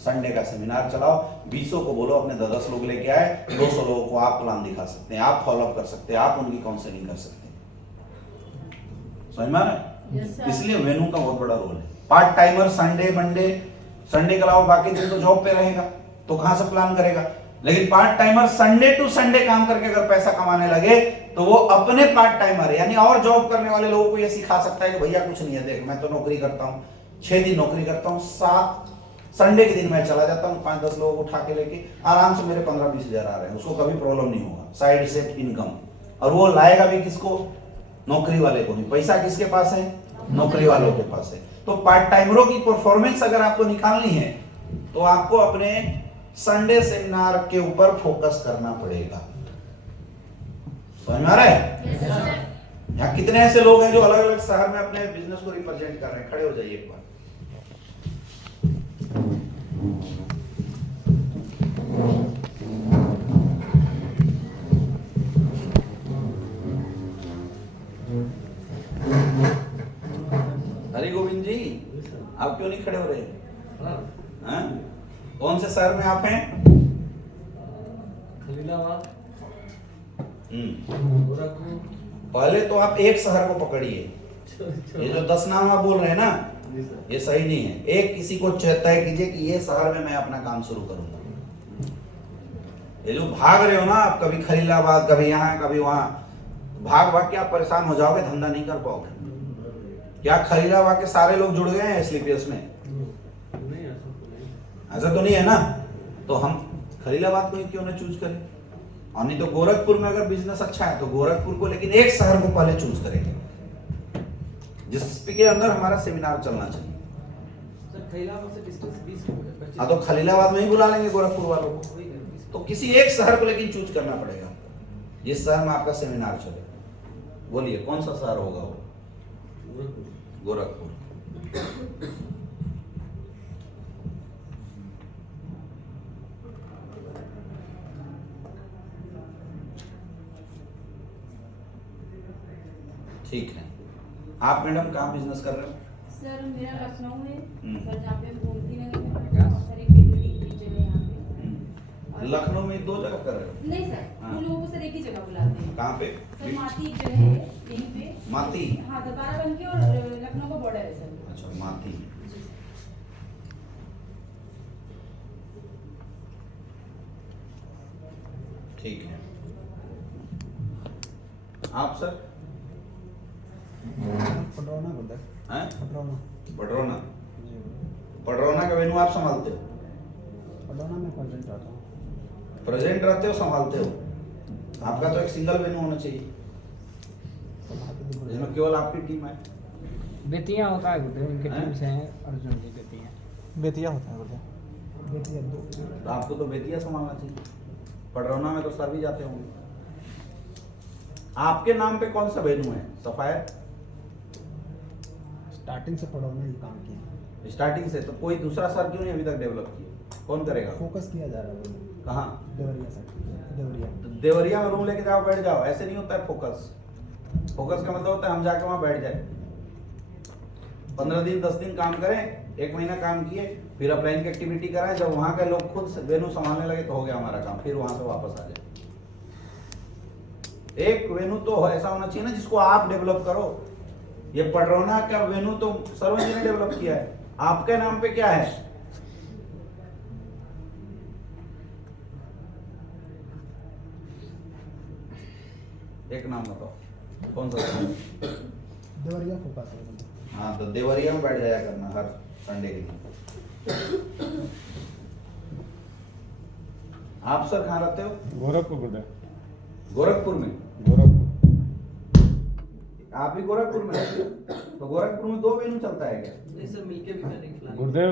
संडे का सेमिनार चलाओ, 20 को बोलो अपने 10 लोग लेके आए, 200 लोगों को आप प्लान दिखा सकते हैं, आप फॉलोअप कर सकते हैं, आप उनकी काउंसलिंग कर सकते हैं। समझ में आ रहा है? इसलिए वेन्यू का बहुत बड़ा रोल है। Part timer Sunday Monday, Sunday के अलावा बाकी दिन तो जॉब पे रहेगा, तो कहां से प्लान करेगा? लेकिन part timer Sunday to Sunday काम करके अगर पैसा कमाने लगे तो वो अपने पार्ट टाइमर यानी और जॉब करने वाले लोगों को ये सिखा सकता है कि भैया कुछ नहीं है, देख मैं तो नौकरी करता हूँ, 6 दिन नौकरी करता हूँ, 7 संडे के दिन मैं चला जाता हूँ, 5-10 लोगों को उठा के लेके आराम से मेरे 15-20 हजार आ रहे हैं, उसको कभी प्रॉब्लम नहीं होगा, साइड से इनकम। और वो लाएगा भी किसको? नौकरी वाले को ही। पैसा किसके पास है? नौकरी वालों के पास है। तो पार्ट टाइमरों की परफॉर्मेंस अगर आपको निकालनी है तो आपको अपने संडे सेमिनार के ऊपर फोकस करना पड़ेगा। समझ में आ रहा है? यहाँ कितने ऐसे लोग हैं जो अलग अलग शहर में अपने बिजनेस को रिप्रेजेंट कर रहे हैं? खड़े हो जाइए एक बार। हरि गोविंद जी, आप क्यों नहीं खड़े हो रहे? हाँ? कौन से शहर में आप हैं? खलीलाबाद। पहले तो आप एक शहर को पकड़िए। ये जो 10 नाम आप बोल रहे हैं ना, ये सही नहीं है। एक किसी को तय कीजिए कि ये शहर में मैं अपना काम शुरू करूंगा। ये जो भाग रहे हो ना आप, कभी खलीलाबाद, कभी यहाँ, कभी वहां, भाग भाग के आप परेशान हो जाओगे, धंधा नहीं कर पाओगे। क्या खलीलाबाद के सारे लोग जुड़ गए हैं स्लीपियर्स में? ऐसा तो नहीं है ना? तो हम खलीलाबाद को ही क्यों ना चूज करें? और नहीं तो गोरखपुर में अगर बिजनेस अच्छा है तो गोरखपुर को, लेकिन एक शहर को पहले चूज करेंगे जिसके अंदर हमारा सेमिनार चलना चाहिए। खलीलाबाद से डिस्टेंस 20 किलोमीटर। हाँ, तो खलीलाबाद में ही बुला लेंगे गोरखपुर वालों को। तो किसी एक शहर को लेकिन चूज करना पड़ेगा जिस शहर में आपका सेमिनार चले। बोलिए कौन सा शहर होगा वो? गोरखपुर। ठीक है। आप मैडम कहाँ बिजनेस कर रहे हो? सर मेरा लखनऊ में, सर जहाँ पे गोमती नगर में बहुत सारी बिल्डिंग जगह यहाँ पे। लखनऊ में 2 जगह कर रहे हो? नहीं सर, वो लोगों को सर एक ही जगह बुलाते हैं। कहाँ पे? सर माती एक जगह है यहीं पे। माती? हाँ सर, बाराबंकी और लखनऊ का बॉर्डर है सर। अच्छा, माती। ठीक है। आप सर? पडरौना उधर। हैं? पडरौना। पडरौना। पडरौना का वेन्यू आप संभालते हो? पडरौना में प्रेजेंट रहता हूँ। प्रेजेंट रहते हो, संभालते हो? आपका तो एक सिंगल वेन्यू होना चाहिए जिसमें केवल आपकी टीम है। बेतिया होता है गुड्डे, उनके टीम से हैं अर्जुन जी। बेतिया होता है गुड्डे। बेतिया 2। तो आपको तो बेतिया संभालना चाहिए। पडरौना में तो सर भी जाते होंगे। आपके नाम पे कौन सा वेन्यू है? सफायर? स्टार्टिंग से पडरौना ही काम किया। स्टार्टिंग से? तो कोई दूसरा सर क्यों नहीं अभी तक डेवलप किया? कौन करेगा? फोकस किया जा रहा है। कहाँ? देवरिया सर। देवरिया। तो देवरिया में रूम लेके जाओ, बैठ जाओ, ऐसे नहीं होता है फोकस। फोकस का मतलब होता है हम जाके वहां बैठ जाए, 15 दिन 10 दिन काम करें, 1 महीना काम किए, फिर अपलाइन की एक्टिविटी कराएं, जब वहां के लोग खुद वेन्यू संभालने लगे तो हो गया हमारा काम, फिर वहां से वापस आ जाए। एक वेन्यू तो ऐसा होना चाहिए ना जिसको आप डेवलप करो। ये पडरौना का वेन्यू तो सरवन जी ने डेवलप किया है, आपके नाम पे क्या है? एक नाम बताओ कौन सा? देवरिया फोकस है। हाँ तो देवरिया में बैठ जाया करना हर संडे के दिन। आप सर कहाँ रहते हो? गोरखपुर गुरुदेव, गोरखपुर में। गोरखपुर। आप भी गोरखपुर में रहते हो? तो गोरखपुर में 2 वेन्यू चलता है क्या? गुरुदेव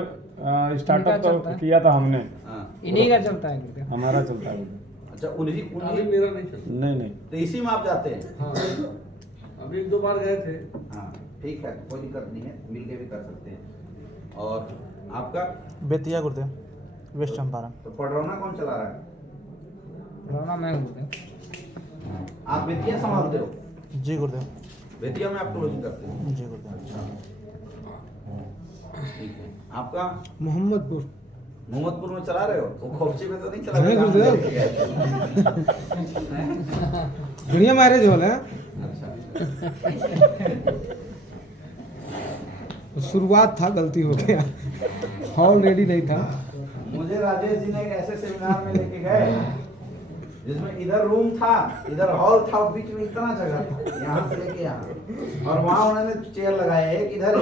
स्टार्टअप इनका तो चलता है। किया था हमने, हाँ। इन्हीं का चलता है गुरुदेव। हमारा चलता है गुरुदेव। अच्छा उन्हीं मेरा नहीं चलता। नहीं तो इसी में आप जाते हैं? हाँ अभी 1-2 बार गए थे। हाँ ठीक है, कोई दिक्कत नहीं है, मिलके भी कर सकते हैं। और आपका? बेतिया गुरुदेव, वेस्ट चंपारण। तो पडरौना कौन चला रहा है? पडरौना में गुरुदेव। आप बेतिया संभालते हो? जी गुरुदेव। बेतिया में आप क्लोजिंग करते हो? जी गुरुदेव। ठीक है। आपका? मोहम्मदपुर। मोहम्मदपुर में चला रहे हो? वो खोपची में तो नहीं चला नहीं, रहे? गुरुदेव। बढ़िया मैरिज हॉल है। शुरुआत था, गलती हो गया, हॉल रेडी नहीं था। मुझे राजेश जी ने एक ऐसे सेमिनार में लेके गए जिसमें इधर रूम था, इधर हॉल था, बीच में इतना जगह था, यहाँ से लेके यहाँ, और वहां उन्होंने चेयर लगाए, एक इधर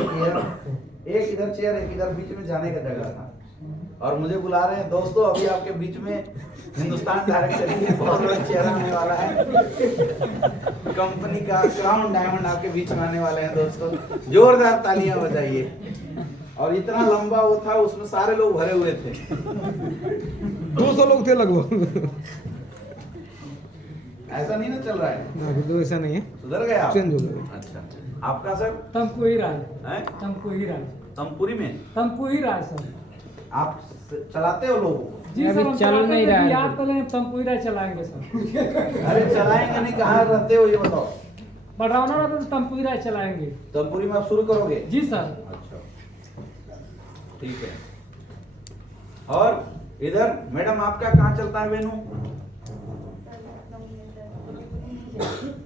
एक इधर चेयर, एक इधर, बीच में जाने का जगह था। और मुझे बुला रहे हैं, दोस्तों अभी आपके बीच में हिंदुस्तान डायरेक्ट चलेंगे, बहुत बड़ा चेहरा आने वाला है, कंपनी का क्राउन डायमंड आपके बीच में आने वाले हैं दोस्तों, जोरदार तालियां बजाइए। और इतना लंबा वो था, उसमें सारे लोग भरे हुए थे, 200 लोग थे लगभग। ऐसा नहीं ना चल रहा है? ना गुरुदेव ऐसा नहीं है, सुधर गए आप? चेंज हो गए। अच्छा, आपका सर? तमको ही राज, हैं? तमको ही राज, तमपुरी में तमको ही राज सर। आप चलाते हो लोगों को? जी अभी सर, हम चल चलाते नहीं हैं, रहा है। याद कर लें, तमको ही राज चलाएंगे सर। अरे चलाएंगे नहीं, कहाँ रहते हो ये बताओ? बढ़ाना रहता तो तमको ही राज चलाएंगे। तमपुरी में आप शुरू करोगे? जी सर। अच्छा ठीक है। और इधर मैडम आपका कहाँ चलता है वेन्यू?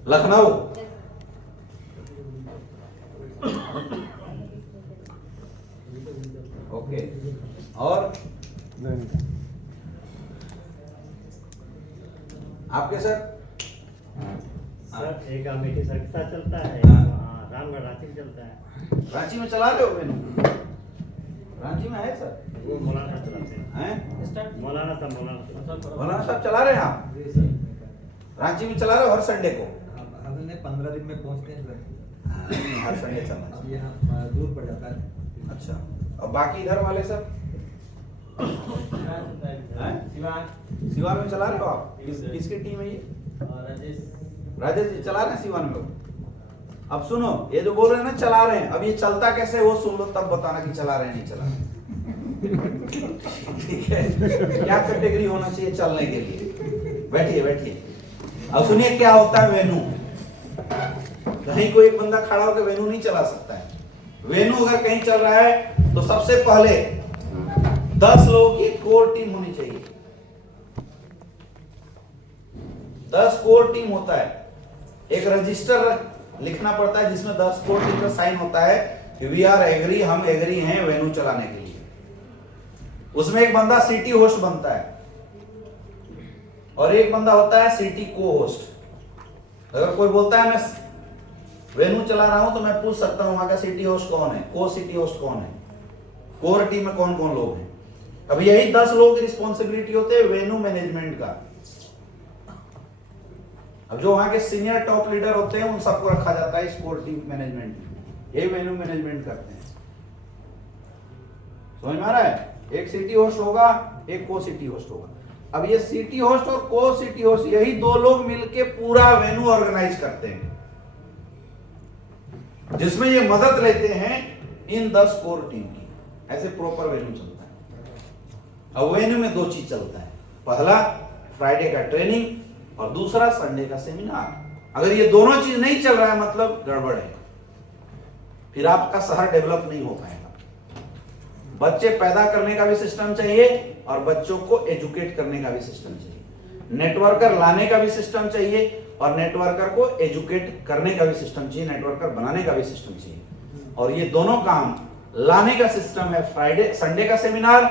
लखनऊ। ओके। और आपके सर? सर एक अमेठी सर के साथ चलता है, हाँ। वहाँ रामगढ़ रांची में चलता है। रांची में चला रहे हो वेन्यू? रांची में है सर? वो मौलाना साहब चलाते हैं। हैं? मौलाना साहब मौलाना साहब चला रहे हैं आप? रांची में चला रहे हो हर संडे को? हमने 15 दिन में पहुंचते हैं सर। हर संडे चलना चाहिए। अब यहाँ दूर पड़ जाता है। अच्छा, और बाकी इधर वाले सब? सिवान में चला रहे हो आप? किसकी टीम है ये? राजेश जी चला रहे हैं सिवान में। अब सुनो, ये जो बोल रहे हैं ना चला रहे हैं, अब ये चलता कैसे वो सुन लो, तब बताना कि चला रहे हैं नहीं चला रहे। ठीक है, क्या कैटेगरी होना चाहिए चलने के लिए? बैठिए बैठिए। अब सुनिए क्या होता है वेन्यू। कहीं कोई एक बंदा खड़ा होकर वेन्यू नहीं चला सकता है। वेन्यू अगर कहीं चल रहा है तो सबसे पहले 10 लोगों की कोर टीम होनी चाहिए। 10 कोर टीम होता है, एक रजिस्टर लिखना पड़ता है जिसमें 10 कोर टीम का साइन होता है कि वी आर एग्री, हम एग्री हैं वेन्यू चलाने के लिए। उसमें एक बंदा सिटी होस्ट बनता है और एक बंदा होता है सिटी को होस्ट। अगर कोई बोलता है मैं वेन्यू चला रहा हूं तो मैं पूछ सकता हूं वहां का सिटी होस्ट कौन है, को सिटी होस्ट कौन है, कोर टीम में कौन कौन लोग हैं। अब यही 10 लोगों की रिस्पॉन्सिबिलिटी होती है वेन्यू मैनेजमेंट का। अब जो वहां के सीनियर टॉप लीडर होते हैं उन सबको रखा जाता है इस कोर टीम मैनेजमेंट में। यही वेन्यू मैनेजमेंट करते हैं। समझ में आ रहा है? एक सिटी होस्ट होगा, एक को सिटी होस्ट होगा। अब ये सिटी होस्ट और को सिटी होस्ट यही 2 लोग मिलके पूरा वेन्यू ऑर्गेनाइज करते हैं, जिसमें ये मदद लेते हैं इन 10 कोर टीम की। ऐसे प्रॉपर वेन्यू चलता है। अब वेन्यू में 2 चीज चलता है, पहला फ्राइडे का ट्रेनिंग और दूसरा संडे का सेमिनार। अगर ये दोनों चीज नहीं चल रहा है मतलब गड़बड़ है, फिर आपका शहर डेवलप नहीं हो पाएगा। बच्चे पैदा करने का भी सिस्टम चाहिए और बच्चों को एजुकेट करने का भी सिस्टम चाहिए। नेटवर्कर लाने का भी सिस्टम चाहिए और नेटवर्कर को एजुकेट करने का भी सिस्टम चाहिए, नेटवर्कर बनाने का भी सिस्टम चाहिए। और ये दोनों काम, लाने का सिस्टम है फ्राइडे संडे का सेमिनार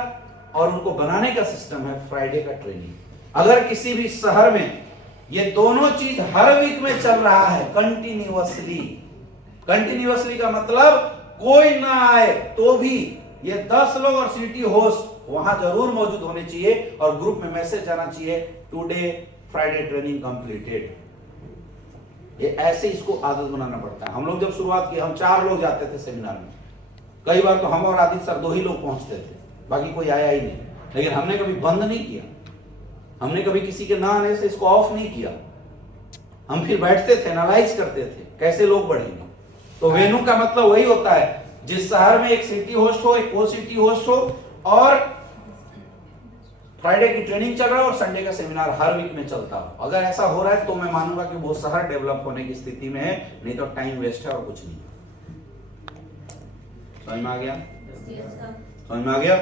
और उनको बनाने का सिस्टम है फ्राइडे का ट्रेनिंग। अगर किसी भी शहर में ये दोनों चीज हर वीक में चल रहा है कंटिन्यूअसली, कंटिन्यूअसली का मतलब कोई ना आए तो भी ये 10 लोग और सिटी होस्ट वहां जरूर मौजूद होने चाहिए और ग्रुप में मैसेज जाना चाहिए टुडे फ्राइडे ट्रेनिंग कंप्लीटेड। ये ऐसे इसको आदत बनाना पड़ता है। हम लोग जब शुरुआत की हम 4 लोग जाते थे सेमिनार में, कई बार तो हम और आदित्य सर 2 ही लोग पहुंचते थे, बाकी कोई आया ही नहीं। लेकिन हमने कभी बंद नहीं किया, हमने कभी किसी के ना आने से इसको ऑफ नहीं किया। हम फिर बैठते थे, एनालाइज करते थे कैसे लोग बढ़ेंगे। तो वेन्यू का मतलब वही होता है जिस शहर में एक सिटी होस्ट हो, एक को सिटी होस्ट हो और फ्राइडे की ट्रेनिंग चल रहा है और संडे का सेमिनार हर वीक में चलता हो। अगर ऐसा हो रहा है तो मैं मानूंगा कि वो शहर डेवलप होने की स्थिति में है, नहीं तो टाइम वेस्ट है और कुछ नहीं। समझ में आ गया? समझ में आ गया?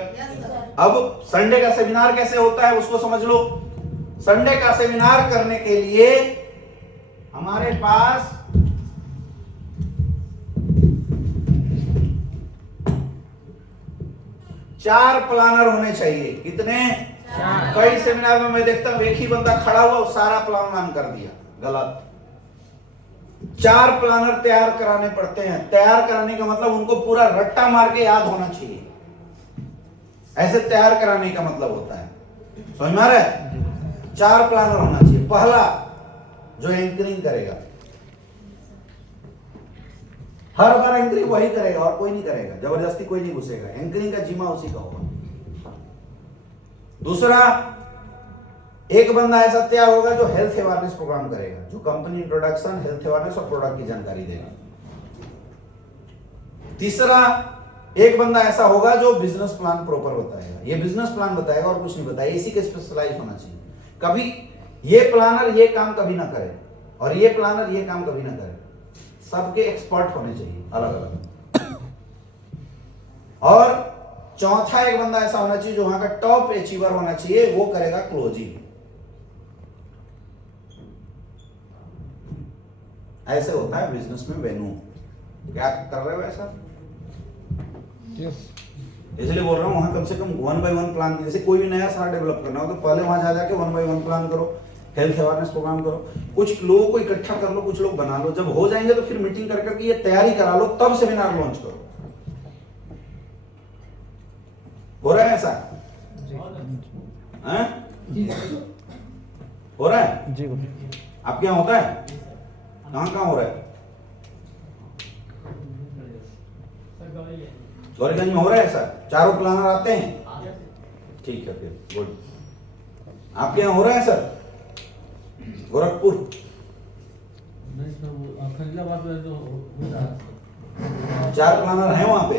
अब संडे का सेमिनार कैसे होता है उसको समझ लो। संडे का सेमिनार करने के लिए हमारे पास चार प्लानर होने चाहिए। कितने? कई सेमिनार में मैं देखता हूं एक ही बंदा खड़ा हुआ और सारा प्लान कर दिया, गलत। 4 प्लानर तैयार कराने पड़ते हैं। तैयार कराने का मतलब उनको पूरा रट्टा मार के याद होना चाहिए, ऐसे तैयार कराने का मतलब होता है। समझ में आ रहा है? 4 प्लानर होना चाहिए। पहला जो एंकरिंग करेगा, हर बार एंकरिंग वही करेगा और कोई नहीं करेगा, जबरदस्ती कोई नहीं घुसेगा। एंकरिंग का जिम्मा उसी का होगा। दूसरा, एक बंदा ऐसा तैयार होगा जो हेल्थ अवेयरनेस प्रोग्राम करेगा, जो कंपनी इंट्रोडक्शन, हेल्थ अवेयरनेस और प्रोडक्ट की जानकारी देगा। तीसरा, एक बंदा ऐसा होगा जो बिजनेस प्लान प्रॉपर बताएगा। ये बिजनेस प्लान बताएगा और कुछ नहीं बताएगा, इसी के स्पेशलाइज होना चाहिए। कभी ये प्लानर ये काम कभी ना करे और ये प्लानर ये काम कभी ना करे, सबके एक्सपर्ट होने चाहिए अलग अलग। और चौथा, एक बंदा ऐसा होना चाहिए जो वहां का टॉप अचीवर होना चाहिए, वो करेगा क्लोजिंग। ऐसे होता है बिजनेस में वेन्यू। क्या कर रहे हो ऐसा? इसलिए बोल रहा हूं वहां कम से कम 1 by 1 प्लान। जैसे कोई भी नया सारा डेवलप करना हो तो पहले वहां जा जाके 1 by 1 प्लान करो, हेल्थ अवेयरनेस प्रोग्राम करो, कुछ लोगों को इकट्ठा कर लो, कुछ लोग बना लो। जब हो जाएंगे तो फिर मीटिंग कर करके ये तैयारी करा लो, तब सेमिनार लॉन्च करो। हो रहा है ऐसा? हो रहा है? जी आपके यहाँ होता है? कहाँ हो रहा है? गौरीगंज में हो रहा है ऐसा? 4 प्लानर आते हैं? ठीक है, फिर गुड। आपके यहाँ हो रहा है सर? गोरखपुर? खरीदाबाद में तो हो रहा है। 4 प्लानर हैं वहां पे?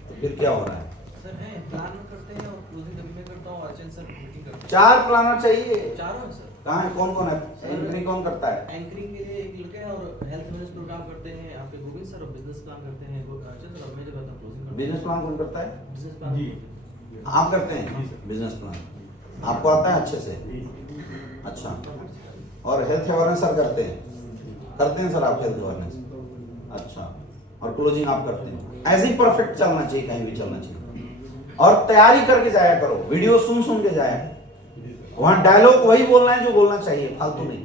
तो फिर क्या हो रहा है? सर है, प्लान करते हैं और क्लोजिंग कभी मैं करता हूँ, आचार्य सर मीटिंग करते हैं। 4 प्लानर चाहिए। 4 हैं सर। कहाँ है? कौन कौन है? एंकरिंग कौन करता है? एंकरिंग के लिए एक लड़का है और हेल्थ अवेयरनेस प्रोग्राम करते हैं आपके गोविंद सर, और बिजनेस प्लान करते हैं आचार्य सर, और मैं जो करता हूँ क्लोजिंग। बिजनेस प्लान कौन करता है? बिजनेस प्लान जी आप करते हैं बिजनेस प्लान? आपको आता है अच्छे से? अच्छा। और हेल्थ अवेयरनेस सर करते हैं सर आप हेल्थ अवेयरनेस? अच्छा। और क्लोजिंग आप करते हैं? ऐसे ही परफेक्ट चलना चाहिए, कहीं भी चलना चाहिए। और तैयारी करके जाया करो, वीडियो सुन के जाया। वहां डायलॉग वही बोलना है जो बोलना चाहिए, फालतू नहीं।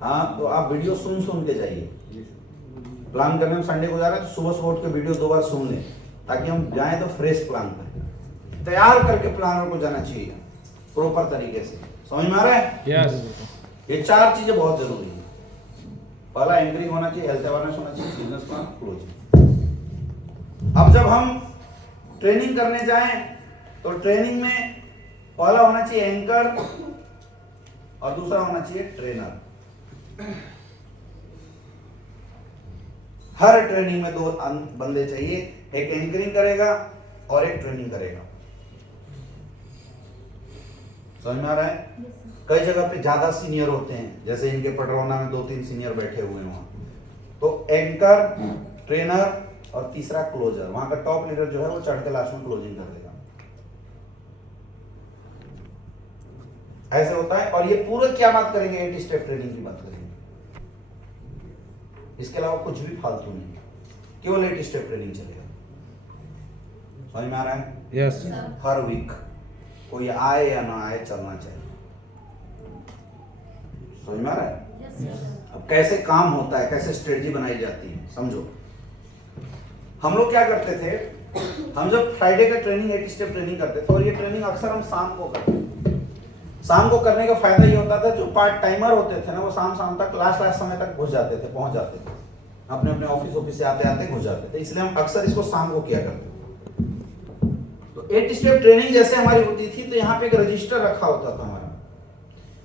हाँ, तो आप वीडियो सुन के जाइए। प्लान करने में संडे को जा रहे हैं तो सुबह उठ के वीडियो 2 बार सुन लें, ताकि हम जाएं तो फ्रेश प्लान करें। तैयार करके प्लानर को जाना चाहिए प्रॉपर तरीके से। समझ में आ रहा है? यस। ये 4 चीजें बहुत जरूरी है। पहला एंकरिंग होना चाहिए, हेल्थ अवेयरनेस होना चाहिए, बिजनेस प्लान, क्लोजिंग। अब जब हम ट्रेनिंग करने जाएं तो ट्रेनिंग में पहला होना चाहिए एंकर और दूसरा होना चाहिए ट्रेनर। हर ट्रेनिंग में 2 बंदे चाहिए, एक एंकरिंग करेगा और एक ट्रेनिंग करेगा। समझ में आ रहा है? कई जगह पे ज्यादा सीनियर होते हैं, जैसे इनके पटरौना में 2-3 सीनियर बैठे हुए हैं वहाँ, तो एंकर, ट्रेनर और तीसरा क्लोजर, वहां का टॉप लीडर जो है वो चढ़ के लास्ट में क्लोजिंग कर देगा। ऐसे होता है। और ये पूरे क्या बात करेंगे, 8 स्टेप ट्रेनिंग की बात करेंगे, इसके अलावा कुछ भी फालतू नहीं, केवल 8 स्टेप ट्रेनिंग चलेगा। समझ में आ रहा है? यस हर वीक कोई आए या ना आए चलना चाहिए। समझ में आ रहा है? अब कैसे काम होता है, कैसे स्ट्रेटजी बनाई जाती है, समझो। हम लोग क्या करते थे, हम जब फ्राइडे का ट्रेनिंग 8 स्टेप ट्रेनिंग करते थे, और ये ट्रेनिंग अक्सर हम शाम को करते थे। शाम को करने का फायदा ये होता था, जो पार्ट टाइमर होते थे ना, वो शाम तक लास्ट समय तक घुस जाते थे, पहुंच जाते थे, अपने अपने ऑफिस से आते आते घुस जाते थे। इसलिए हम अक्सर इसको शाम को किया करते थे। तो 8 स्टेप ट्रेनिंग जैसे हमारी होती थी, तो यहाँ पे एक रजिस्टर रखा होता था हमारा।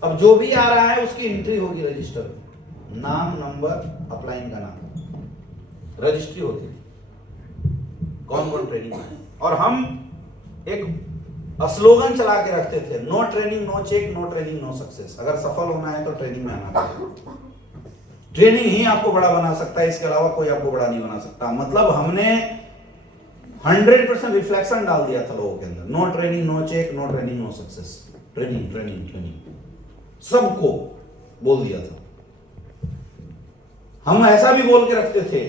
अब जो भी आ रहा है उसकी एंट्री होगी रजिस्टर में, नाम, नंबर, अपलाइन का नाम, रजिस्ट्री होती थी कौन कौन ट्रेनिंग में है। और हम एक स्लोगन चला के रखते थे, no training no check, no training no success. अगर सफल होना है तो ट्रेनिंग में आना पड़ेगा। ट्रेनिंग ही आपको बड़ा बना सकता है, इसके अलावा कोई आपको बड़ा नहीं बना सकता। मतलब हमने 100% रिफ्लेक्शन डाल दिया था लोगों के अंदर, no training no check, no training no success, training training training सबको बोल दिया था। हम ऐसा भी बोल के रखते थे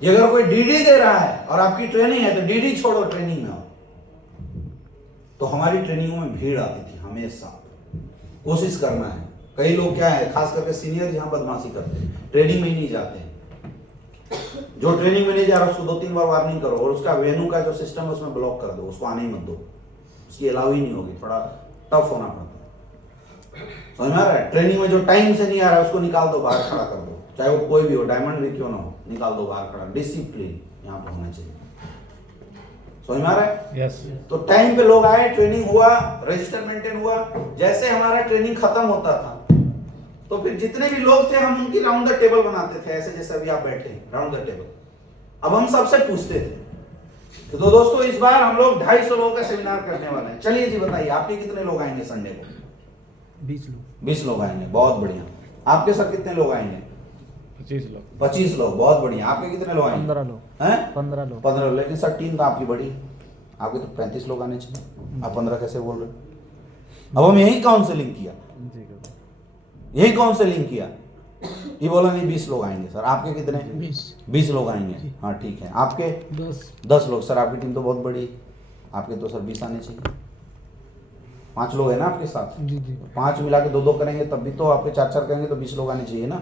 कि अगर कोई डीडी दे रहा है और आपकी ट्रेनिंग है तो डीडी छोड़ो, ट्रेनिंग में आओ। तो हमारी ट्रेनिंगों में भीड़ आती थी हमेशा। कोशिश करना है। कई लोग क्या है, खास करके सीनियर यहाँ बदमाशी करते हैं, ट्रेनिंग में ही नहीं जाते। जो ट्रेनिंग में नहीं जा रहा उसको 2-3 बार वार्निंग करो, और उसका वेन्यू का जो सिस्टम है उसमें ब्लॉक कर दो, उसको आने ही मत दो, उसकी अलाउ ही नहीं होगी। थोड़ा टफ होना पड़ता है। समझ में आ रहा है? ट्रेनिंग में जो टाइम से नहीं आ रहा है उसको निकाल दो, बाहर खड़ा कर दो, चाहे वो कोई भी हो, डायमंड भी क्यों ना हो, निकाल दो बाहर खड़ा। डिसिप्लिन यहाँ पर होना चाहिए। समझ में आ रहा है? यस तो टाइम पे लोग आए, ट्रेनिंग हुआ, रजिस्टर मेंटेन हुआ। जैसे हमारा ट्रेनिंग खत्म होता था तो फिर जितने भी लोग थे हम उनकी राउंड द टेबल बनाते थे, ऐसे जैसे अभी आप बैठे राउंड द टेबल। अब हम सबसे पूछते थे। तो दोस्तों इस बार हम लोग 250 लोगों का सेमिनार करने वाले हैं। चलिए जी बताइए आपके कितने लोग आएंगे संडे को? 20 लोग आएंगे, बहुत बढ़िया। आपके सर कितने लोग आएंगे? 25 लोग, बहुत बढ़िया। आपके कितने लोग आएंगे? 15 लोग हैं? 15 लोग 15 लोग। लेकिन सर टीम तो आपकी बड़ी, आपके तो 35 लोग आने चाहिए, आप 15 कैसे बोल रहे हो? अब हम यही काउंसलिंग किया, यही काउंसलिंग किया, ये बोला नहीं 20 लोग आएंगे। सर आपके कितने? 20 लोग आएंगे। हाँ ठीक है। आपके 10 लोग। सर आपकी टीम तो बहुत बड़ी, आपके तो सर 20 आने चाहिए। 5 लोग है ना आपके साथ? जी जी 5 मिला के 2-2 करेंगे तब भी तो आपके 4-4 करेंगे तो 20 लोग आने चाहिए ना।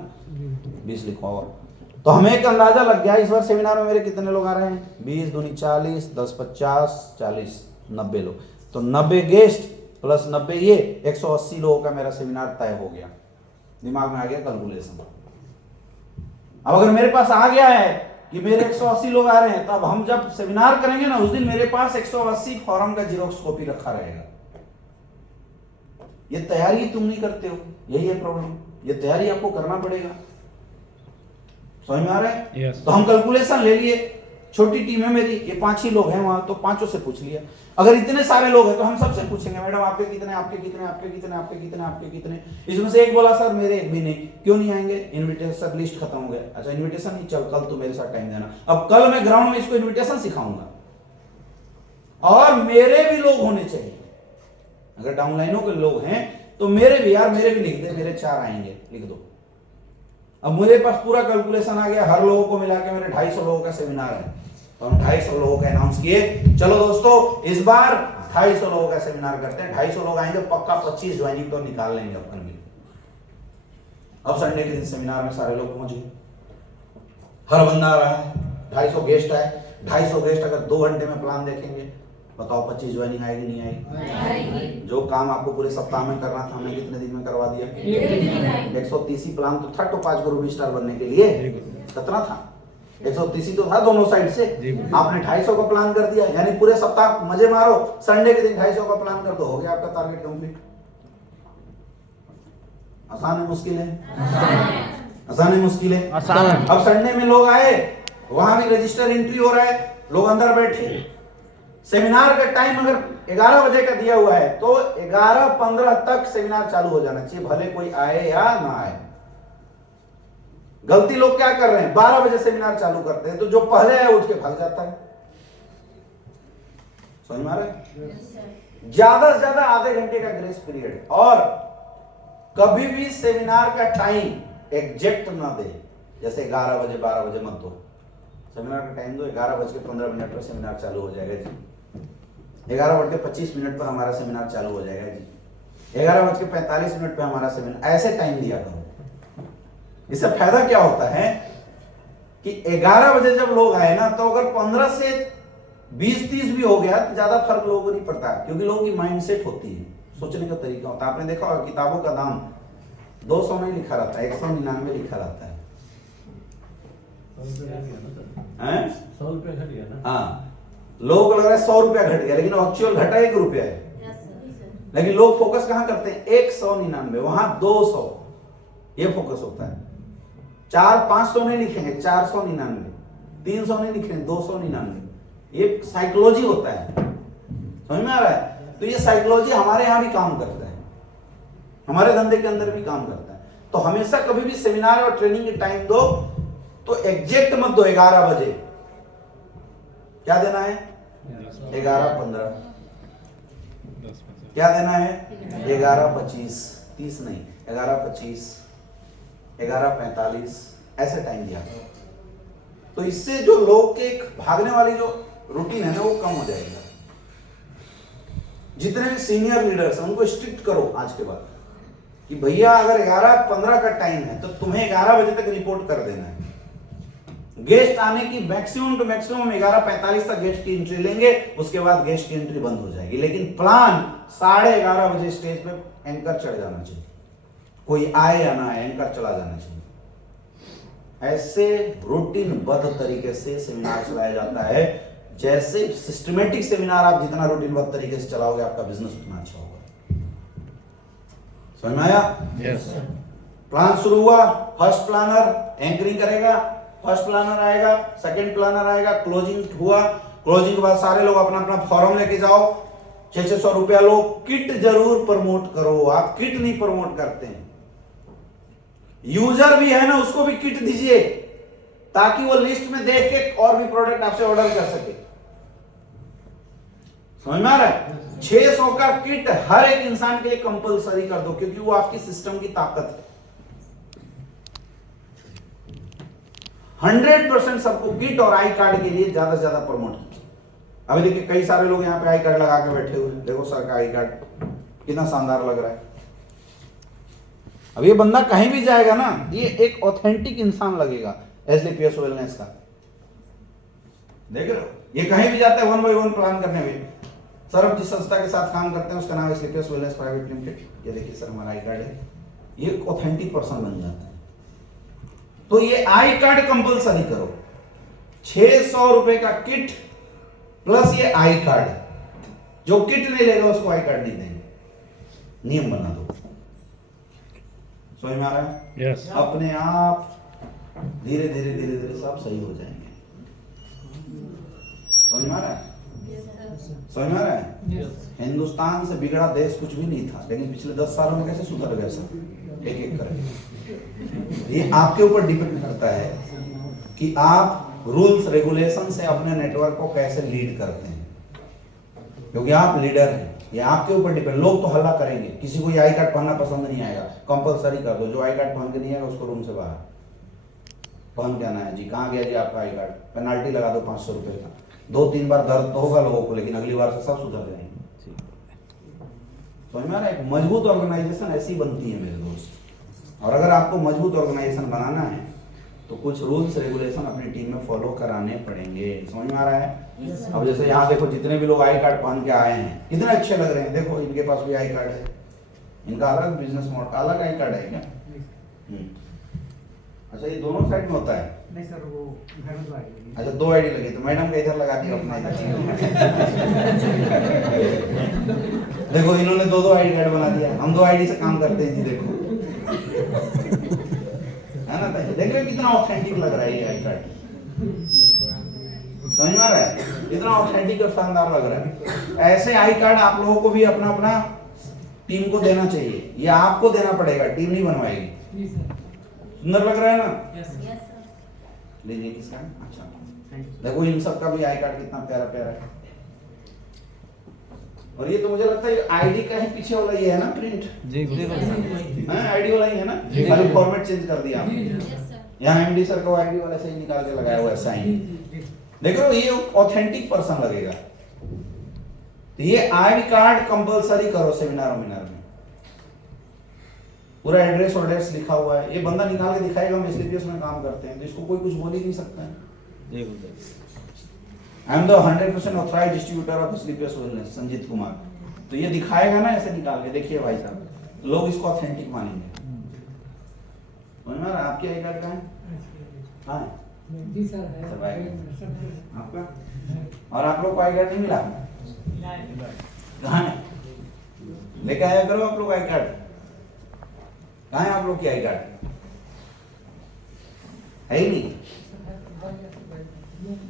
20 लिखवा हुआ। तो हमें एक अंदाजा लग गया इस बार सेमिनार में मेरे कितने लोग आ रहे हैं। 20 दूनी 40, 10 50, 40, 90 लोग। तो 90 गेस्ट प्लस 90 ये 180 लोगों का मेरा सेमिनार तय हो गया। दिमाग में आ गया कैलकुलेशन। अब अगर मेरे पास आ गया है कि मेरे 180 लोग आ रहे हैं, तब हम जब सेमिनार करेंगे ना उस दिन मेरे पास 180 फॉर्म का जीरोक्स कॉपी रखा रहेगा। ये तैयारी तुम नहीं करते हो, यही है प्रॉब्लम। ये तैयारी आपको करना पड़ेगा। समझ में आ रहा है? Yes. तो हम कैलकुलेशन ले लिए, छोटी टीम है मेरी, ये 5 ही लोग हैं वहां, तो 5 से पूछ लिया। अगर इतने सारे लोग हैं तो हम सबसे पूछेंगे, मैडम आपके कितने, आपके कितने, आपके कितने, आपके कितने, आपके कितने। इसमें से एक बोला सर मेरे एक भी नहीं। क्यों नहीं आएंगे? इनविटेशन लिस्ट खत्म हो गया। अच्छा इनविटेशन नहीं, चल कल तो मेरे साथ टाइम देना। अब कल मैं ग्राउंड में इसको इनविटेशन सिखाऊंगा, और मेरे भी लोग होने चाहिए। अगर डाउनलाइनों के लोग हैं तो मेरे भी, यार मेरे भी लिख दे, मेरे 4 आएंगे, लिख दो। अब मेरे पास पूरा कैलकुलेशन आ गया, हर लोगों को मिला के मेरे 250 लोगों का सेमिनार है। तो हम 250 लोगों का अनाउंस किए, चलो दोस्तों इस बार 250 लोगों का सेमिनार करते हैं। 250 लोग आएंगे, पक्का 25 ज्वाइनिंग तो निकाल लेंगे अपन भी। अब संडे के दिन सेमिनार में सारे लोग पहुंच गए, हर बंदा आ रहा है, 250 गेस्ट आए। 250 गेस्ट अगर 2 घंटे में प्लान देखेंगे, बताओ 25 ज्वाइनिंग आएगी नहीं आएगी? जो काम आपको पूरे सप्ताह में करना था हमने कितने दिन में करवा दिया? 130 ही प्लान तो था तो 5 को रूबी स्टार बनने के लिए। कितना था? 130 तो था दोनों साइड से। आपने 250 का प्लान कर दिया, यानी पूरे सप्ताह मजे मारो, संडे के दिन 250 का प्लान कर दो, हो गया आपका टारगेट कंप्लीट। आसान है मुश्किल है? आसान है मुश्किल है? आसान। अब संडे में लोग आए, वहां भी रजिस्टर एंट्री हो रहा है, लोग अंदर बैठे, सेमिनार का टाइम अगर 11 बजे का दिया हुआ है तो 11:15 तक सेमिनार चालू हो जाना चाहिए, भले कोई आए या ना आए। गलती लोग क्या कर रहे हैं, 12 बजे सेमिनार चालू करते हैं तो जो पहले आए उठ के भाग जाता है। समझ में आ रहा है? ज्यादा से ज्यादा आधे घंटे का ग्रेस पीरियड, और कभी भी सेमिनार का टाइम एग्जैक्ट ना दे, जैसे 11 बजे 12 बजे मत दो। सेमिनार का टाइम दो 11:15 पर सेमिनार चालू हो जाएगा जी, 11:25 पर हमारा सेमिनार चालू हो जाएगा जी, 11:45 पे हमारा सेमिनार, ऐसे टाइम दिया करो। इससे फायदा क्या होता है कि 11 बजे जब लोग आए ना, तो अगर 15 से 20-30 भी हो गया तो ज्यादा फर्क लोगों को नहीं पड़ता, क्योंकि लोगों की माइंडसेट होती है, सोचने का तरीका होता है। आपने देखा होगा किताबों का दाम 200 नहीं लिखा रहता है, 199 लिखा रहता है। 100 रुपया घट गया ना। हाँ, लोगों को लग रहा है 100 रुपया घट गया, लेकिन एक्चुअल घटा 1 रुपया है। लेकिन लोग फोकस कहां करते हैं, 199, वहां 200, ये फोकस होता है। 400-500 नहीं लिखेंगे, 499, 300 नहीं लिखेंगे, 299, ये साइकोलॉजी होता है। समझ में आ रहा है? तो ये साइकोलॉजी हमारे यहां भी काम करता है, हमारे धंधे के अंदर भी काम करता है। तो हमेशा कभी भी सेमिनार और ट्रेनिंग के टाइम दो तो एग्जैक्ट मत दो 11 बजे। क्या देना है, 11:15। क्या देना है, 11:25, 30 नहीं, 11:25, 11:45, ऐसे टाइम दिया। तो इससे जो लोग के एक भागने वाली जो रूटीन है ना, वो कम हो जाएगा। जितने भी सीनियर लीडर्स हैं उनको स्ट्रिक्ट करो आज के बाद कि भैया अगर 11:15 का टाइम है तो तुम्हें 11 बजे तक रिपोर्ट कर देना है। गेस्ट आने की मैक्सिमम टू मैक्सिमम 11:45 तक गेस्ट की एंट्री लेंगे, उसके बाद गेस्ट की एंट्री बंद हो जाएगी। लेकिन प्लान 11:30 बजे स्टेज पे एंकर चढ़ जाना चाहिए, कोई आए या ना आए एंकर चला जाना चाहिए। ऐसे रूटीनबद्ध तरीके से सेमिनार चलाया जाता है। जैसे सिस्टमेटिक सेमिनार आप जितना रूटीनबद्ध तरीके से चलाओगे आपका बिजनेस उतना अच्छा होगा। समझ में आया? प्लान शुरू हुआ, फर्स्ट प्लानर एंकरिंग करेगा, फर्स्ट प्लानर आएगा, सेकंड प्लानर आएगा, क्लोजिंग हुआ, क्लोजिंग के बाद सारे लोग अपना अपना फॉर्म लेके जाओ, 600 रुपया लो। किट जरूर प्रमोट करो, आप किट नहीं प्रमोट करते हैं। यूजर भी है ना, उसको भी किट दीजिए ताकि वो लिस्ट में देख के और भी प्रोडक्ट आपसे ऑर्डर कर सके। समझ में आ रहा है? 600 का किट हर एक इंसान के लिए कंपलसरी कर दो, क्योंकि वो आपकी सिस्टम की ताकत है। 100% सबको किट और आई कार्ड के लिए ज्यादा से ज्यादा प्रमोट कीजिए। अभी देखिए कई सारे लोग यहाँ पे आई कार्ड लगा के बैठे हुए हैं। देखो सर का आई कार्ड कितना शानदार लग रहा है। अब ये बंदा कहीं भी जाएगा ना, ये एक ऑथेंटिक इंसान लगेगा एसडीपीएस वेलनेस का। देख रहे हो, ये कहीं भी जाता है 1 by 1 प्लान करने में। सर हम जिस संस्था के साथ काम करते हैं उसका नाम एसडीपीएस वेलनेस प्राइवेट लिमिटेड। ये देखिए सर हमारा आई कार्ड है। ये एक ऑथेंटिक पर्सन बन जाता है। तो ये आई कार्ड कंपलसरी करो, 600 रुपए का किट प्लस ये आई कार्ड। जो किट नहीं लेगा उसको आई कार्ड नहीं देंगे, नियम बना दो। समझ में आ रहा है? यस। अपने आप धीरे धीरे धीरे धीरे सब सही हो जाएंगे। समझ में आ रहा है? समझ में आ रहा है? हिंदुस्तान से बिगड़ा देश कुछ भी नहीं था, लेकिन पिछले 10 सालों में कैसे सुधर गए सब, एक एक करके। ये आपके ऊपर डिपेंड करता है कि आप रूल्स रेगुलेशन से अपने नेटवर्क को कैसे लीड करते हैं, क्योंकि आप लीडर हैं। ये आपके ऊपर डिपेंड। लोग तो हल्ला करेंगे, किसी को ये आई कार्ड पहनना पसंद नहीं आएगा, कंपलसरी कर दो। जो आई कार्ड पहन के नहीं आएगा उसको रूम से बाहर। पहन के आना है जी, कहाँ गया जी आपका आई कार्ड, पेनाल्टी लगा दो 500 रुपए का। 2-3 बार दर्द तो होगा लोगों को, लेकिन अगली बार से सब सुधर जाएंगे। समझ में आ रहा है? एक मजबूत ऑर्गेनाइजेशन ऐसी बनती है मेरे दोस्त। और अगर आपको मजबूत ऑर्गेनाइजेशन बनाना है तो कुछ रूल्स रेगुलेशन अपनी टीम में फॉलो कराने पड़ेंगे। समझ में आ रहा है? अब जैसे यहाँ देखो जितने भी लोग आई कार्ड पहन के आए हैं कितने अच्छे लग रहे हैं। देखो इनके पास भी आई कार्ड है, इनका अलग बिजनेस मॉडल, अलग आई कार्ड है क्या? अच्छा, ये दोनों साइड में होता है? नहीं सर, वो घर में तो आएगी। अच्छा, 2 आईडी लगी, तो मैडम का इधर लगा दिया अपना इधर। देखो इन्होंने 2 आईडी कार्ड बना दिया, हम 2 आईडी से काम करते हैं जी। देखो है ना, देख रहे कितना ऑथेंटिक लग रहा है ये आई कार्ड। समझ में आ रहा है? इतना ऑथेंटिक और शानदार लग रहा है। ऐसे आई कार्ड आप लोगों को भी अपना अपना टीम को देना चाहिए, या आपको देना पड़ेगा, टीम नहीं बनवाएगी। जी सर। सुंदर लग रहा है ना? Yes yes sir. लीजिए किसका है? अच्छा देखो इन सब का भी आई कार्ड कितना प्यारा प्यारा है। और ये तो मुझे लगता है आईडी का ही पीछे वाला ये है ना प्रिंट, जी बिल्कुल है आईडी वाला ही है ना, जी, खाली जी। फॉर्मेट चेंज कर दिया आपने। Yes sir. यहाँ एमडी सर को आईडी वाला से ही निकाल के लगाया हुआ है साइन। देखो ये ऑथेंटिक पर्सन लगेगा। तो ये आई कार्ड कंपलसरी करो सेमिनार वेमिनार में, पूरा एड्रेस ऑर्डर्स लिखा हुआ है। ये बंदा निकाल के दिखाएगा हम एसलीपीएस में काम करते हैं, तो इसको कोई कुछ बोल ही नहीं सकता है। जी बिल्कुल। I am the 100% authorised distributor of SLPS wellness Sanjeet Kumar. तो ये दिखाएगा ना ऐसे निकाल के, देखिए भाई साहब, तो लोग इसको ऑथेंटिक मानेंगे। समझ में आ रहा है? आपकी आई कार्ड कहाँ है? हाँ है। जी सर है। सब आएगा। आपका और आप लोग को आई कार्ड नहीं मिला? कहाँ है? लेके आया करो आप लोग आई कार्ड। कहाँ है आप लोग की आई कार्ड? है ही नहीं।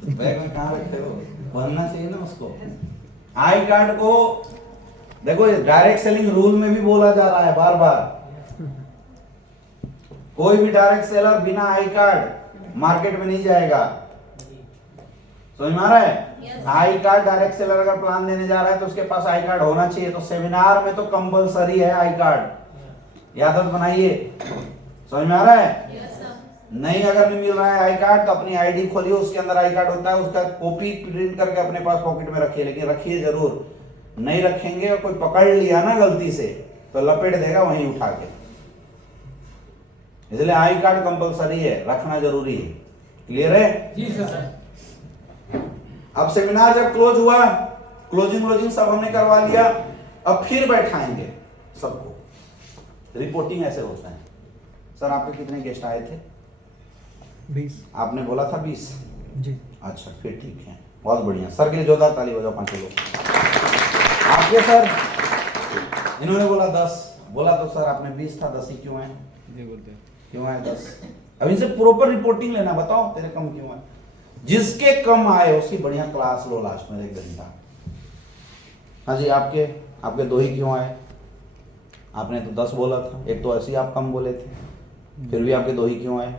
बैग में कहाँ रखते हो? पहनना चाहिए ना उसको। आई कार्ड को देखो, डायरेक्ट सेलिंग रूल में भी बोला जा रहा है बार बार, कोई भी डायरेक्ट सेलर बिना आई कार्ड मार्केट में नहीं जाएगा। समझ में आ रहा है? Yes. I card direct seller अगर प्लान देने जा रहा है तो उसके पास आई कार्ड होना चाहिए। तो सेमिनार में तो कंपलसरी है आई कार्ड, आदत बनाइए। समझ में आ रहा है? Yes sir. नहीं अगर नहीं मिल रहा है आई कार्ड तो अपनी आईडी खोलिए, उसके अंदर आई कार्ड होता है, उसका कॉपी प्रिंट करके अपने पास पॉकेट में रखिए, लेकिन रखिए जरूर। नहीं रखेंगे और कोई पकड़ लिया ना गलती से तो लपेट देगा वहीं उठा के। इसलिए आई कार्ड कंपलसरी है, रखना जरूरी है। क्लियर है? जी सर। अब सेमिनार जब क्लोज हुआ, क्लोजिंग सब हमने करवा लिया, अब फिर बैठाएंगे सबको। रिपोर्टिंग ऐसे होता है। सर आपके कितने गेस्ट आए थे? 20। आपने बोला था 20। जी अच्छा फिर ठीक है, बहुत बढ़िया। सर के लिए जोरदार ताली बजाओ 5 लोग। आपके सर इन्होंने बोला 10, बोला तो सर आपने 20 था, 10 ही क्यों है? जी बोलते हैं। क्यों है 10? अब इनसे प्रॉपर रिपोर्टिंग लेना, बताओ तेरे कम क्यों है? जिसके कम आए उसकी बढ़िया क्लास लो लास्ट में 1 घंटा। हाँ जी आपके 2 ही क्यों आए? आपने तो 10 बोला था, एक तो ऐसे ही आप कम बोले थे, फिर भी आपके 2 ही क्यों आए?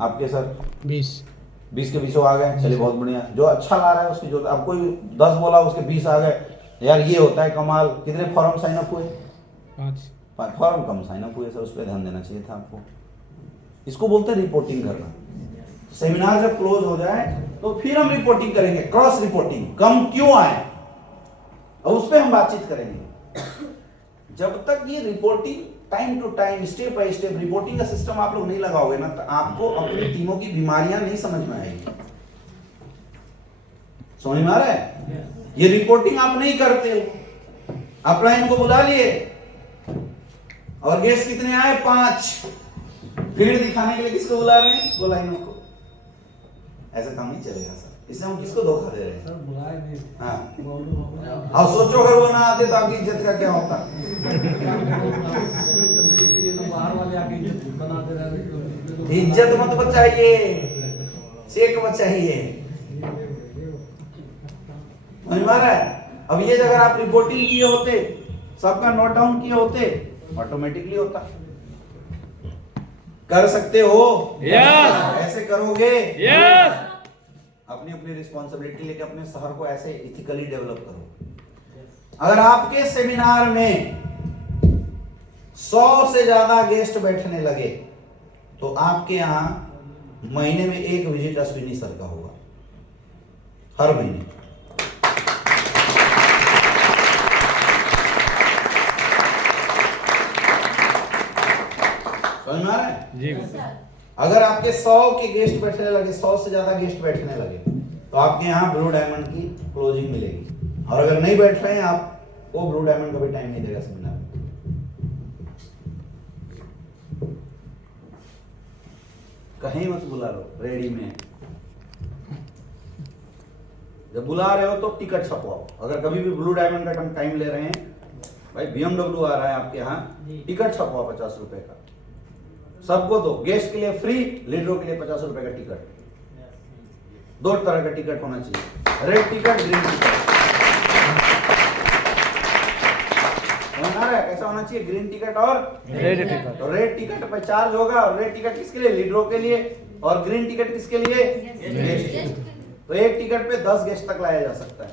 आपके सर 20 के 20 आ गए, चलिए बहुत बढ़िया। जो अच्छा ला रहा है उसकी जो, अब कोई 10 बोला उसके 20 आ गए, यार ये होता है कमाल। कितने फॉर्म साइन अप हुए? 5 फॉर्म कम साइन अप हुए सर, उस पर ध्यान देना चाहिए था आपको। इसको बोलते हैं रिपोर्टिंग करना। सेमिनार जब क्लोज हो जाए तो फिर हम रिपोर्टिंग करेंगे, क्रॉस रिपोर्टिंग, कम क्यों आए और उस पर हम बातचीत करेंगे। जब तक ये reporting time to time step by step reporting का सिस्टम आप लोग नहीं लगाओगे ना, तो आपको अपनी टीमों की बीमारियां नहीं समझ में आएगी। समझ में आ रहा है? ये रिपोर्टिंग आप नहीं करते हो। अपलाइन को बुला लिए और गेस्ट कितने आए? 5। भीड़ दिखाने के लिए किसको बुला रहे हैं? बुलाइनों को। ऐसा काम नहीं चलेगा सर, इससे हम किसको धोखा दे रहे हैं? सर बुलाए नहीं। हाँ, अब सोचो अगर वो ना आते तो आपकी इज्जत का क्या होता? बाहर वाले आके इज्जत बनाते रहते। इज्जत मत बचाइए, चेक बचाइए। समझ में आ रहा है? अब ये अगर आप रिपोर्टिंग किए होते, सबका नोट डाउन किए होते, ऑटोमेटिकली होता। कर सकते हो? यस। ऐसे करोगे? यस। अपनी अपनी रिस्पॉन्सिबिलिटी लेके अपने शहर को ऐसे इथिकली डेवलप करो। अगर आपके सेमिनार में 100 से ज्यादा गेस्ट बैठने लगे तो आपके यहां महीने में 1 विजिट अश्विनी सर का होगा, हर महीने। समझ में आ रहा है? जी यस सर। अगर आपके 100 के गेस्ट बैठने लगे, 100 से ज्यादा गेस्ट बैठने लगे, तो आपके यहाँ ब्लू डायमंड की क्लोजिंग मिलेगी। और अगर नहीं बैठ रहे हैं आप, वो ब्लू डायमंड का भी टाइम नहीं देगा सेमिनार में। कहीं मत बुला लो, रेडी में। जब बुला रहे हो तो टिकट छपवाओ। अगर कभी भी ब्लू डायमंड का टाइम ले रहे हैं, भाई BMW आ रहा है आपके यहाँ, टिकट छपवाओ 50 रुपए का। सबको दो, गेस्ट के लिए फ्री, लीडरों के लिए 50 रुपए का टिकट। दो तरह का टिकट होना चाहिए, रेड टिकट, ग्रीन टिकट। समझ आ रहा है कैसा होना चाहिए? ग्रीन टिकट और रेड टिकट। तो रेड टिकट पे चार्ज होगा, और रेड टिकट किसके लिए? लीडरों के लिए, और ग्रीन टिकट किसके लिए? गेस्ट। तो एक टिकट पे 10 गेस्ट तक लाया जा सकता है।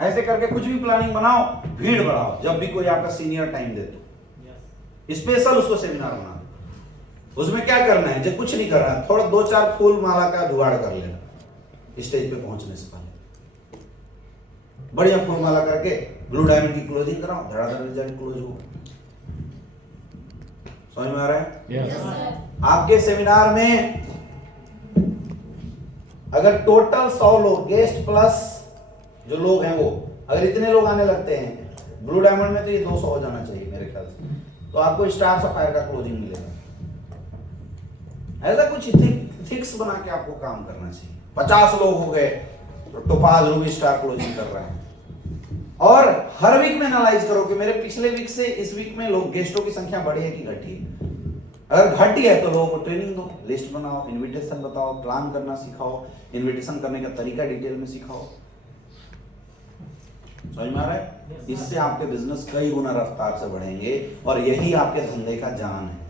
ऐसे करके कुछ भी प्लानिंग बनाओ, भीड़ बढ़ाओ। जब भी कोई आपका सीनियर टाइम दे तो स्पेशल उसको सेमिनार बना दो। उसमें क्या करना है? जब कुछ नहीं करना है, थोड़ा 2-4 फूल माला का जुगाड़ कर लेना स्टेज पे पहुंचने से पहले। बढ़िया फूल माला करके ब्लू डायमंड की क्लोजिंग कराओ, धड़ाधड़ रिजल्ट क्लोज हो। समझ में आ रहा है? आपके सेमिनार में अगर टोटल 100 लोग, गेस्ट प्लस जो लोग हैं वो, अगर इतने लोग आने लगते हैं, ब्लू डायमंड में तो ये 200 हो जाना चाहिए मेरे ख्याल से, तो आपको स्टार सफायर का क्लोजिंग मिलेगा। ऐसा कुछ फिक्स बना के आपको काम करना चाहिए। 50 लोग हो गए तो टोपाज रूबी स्टार क्लोजिंग कर रहे हैं। और हर वीक में एनालाइज करो कि मेरे पिछले वीक से इस वीक में लोग गेस्टों की संख्या बढ़ी है कि घटी है। अगर घटी है तो लोगों को ट्रेनिंग दो, लिस्ट बनाओ, इनविटेशन बताओ, प्लान करना सिखाओ, इनविटेशन करने का तरीका डिटेल में सिखाओ। समझ में आ रहा है? इससे आपके बिजनेस कई गुना रफ्तार से बढ़ेंगे और यही आपके धंधे का जान है।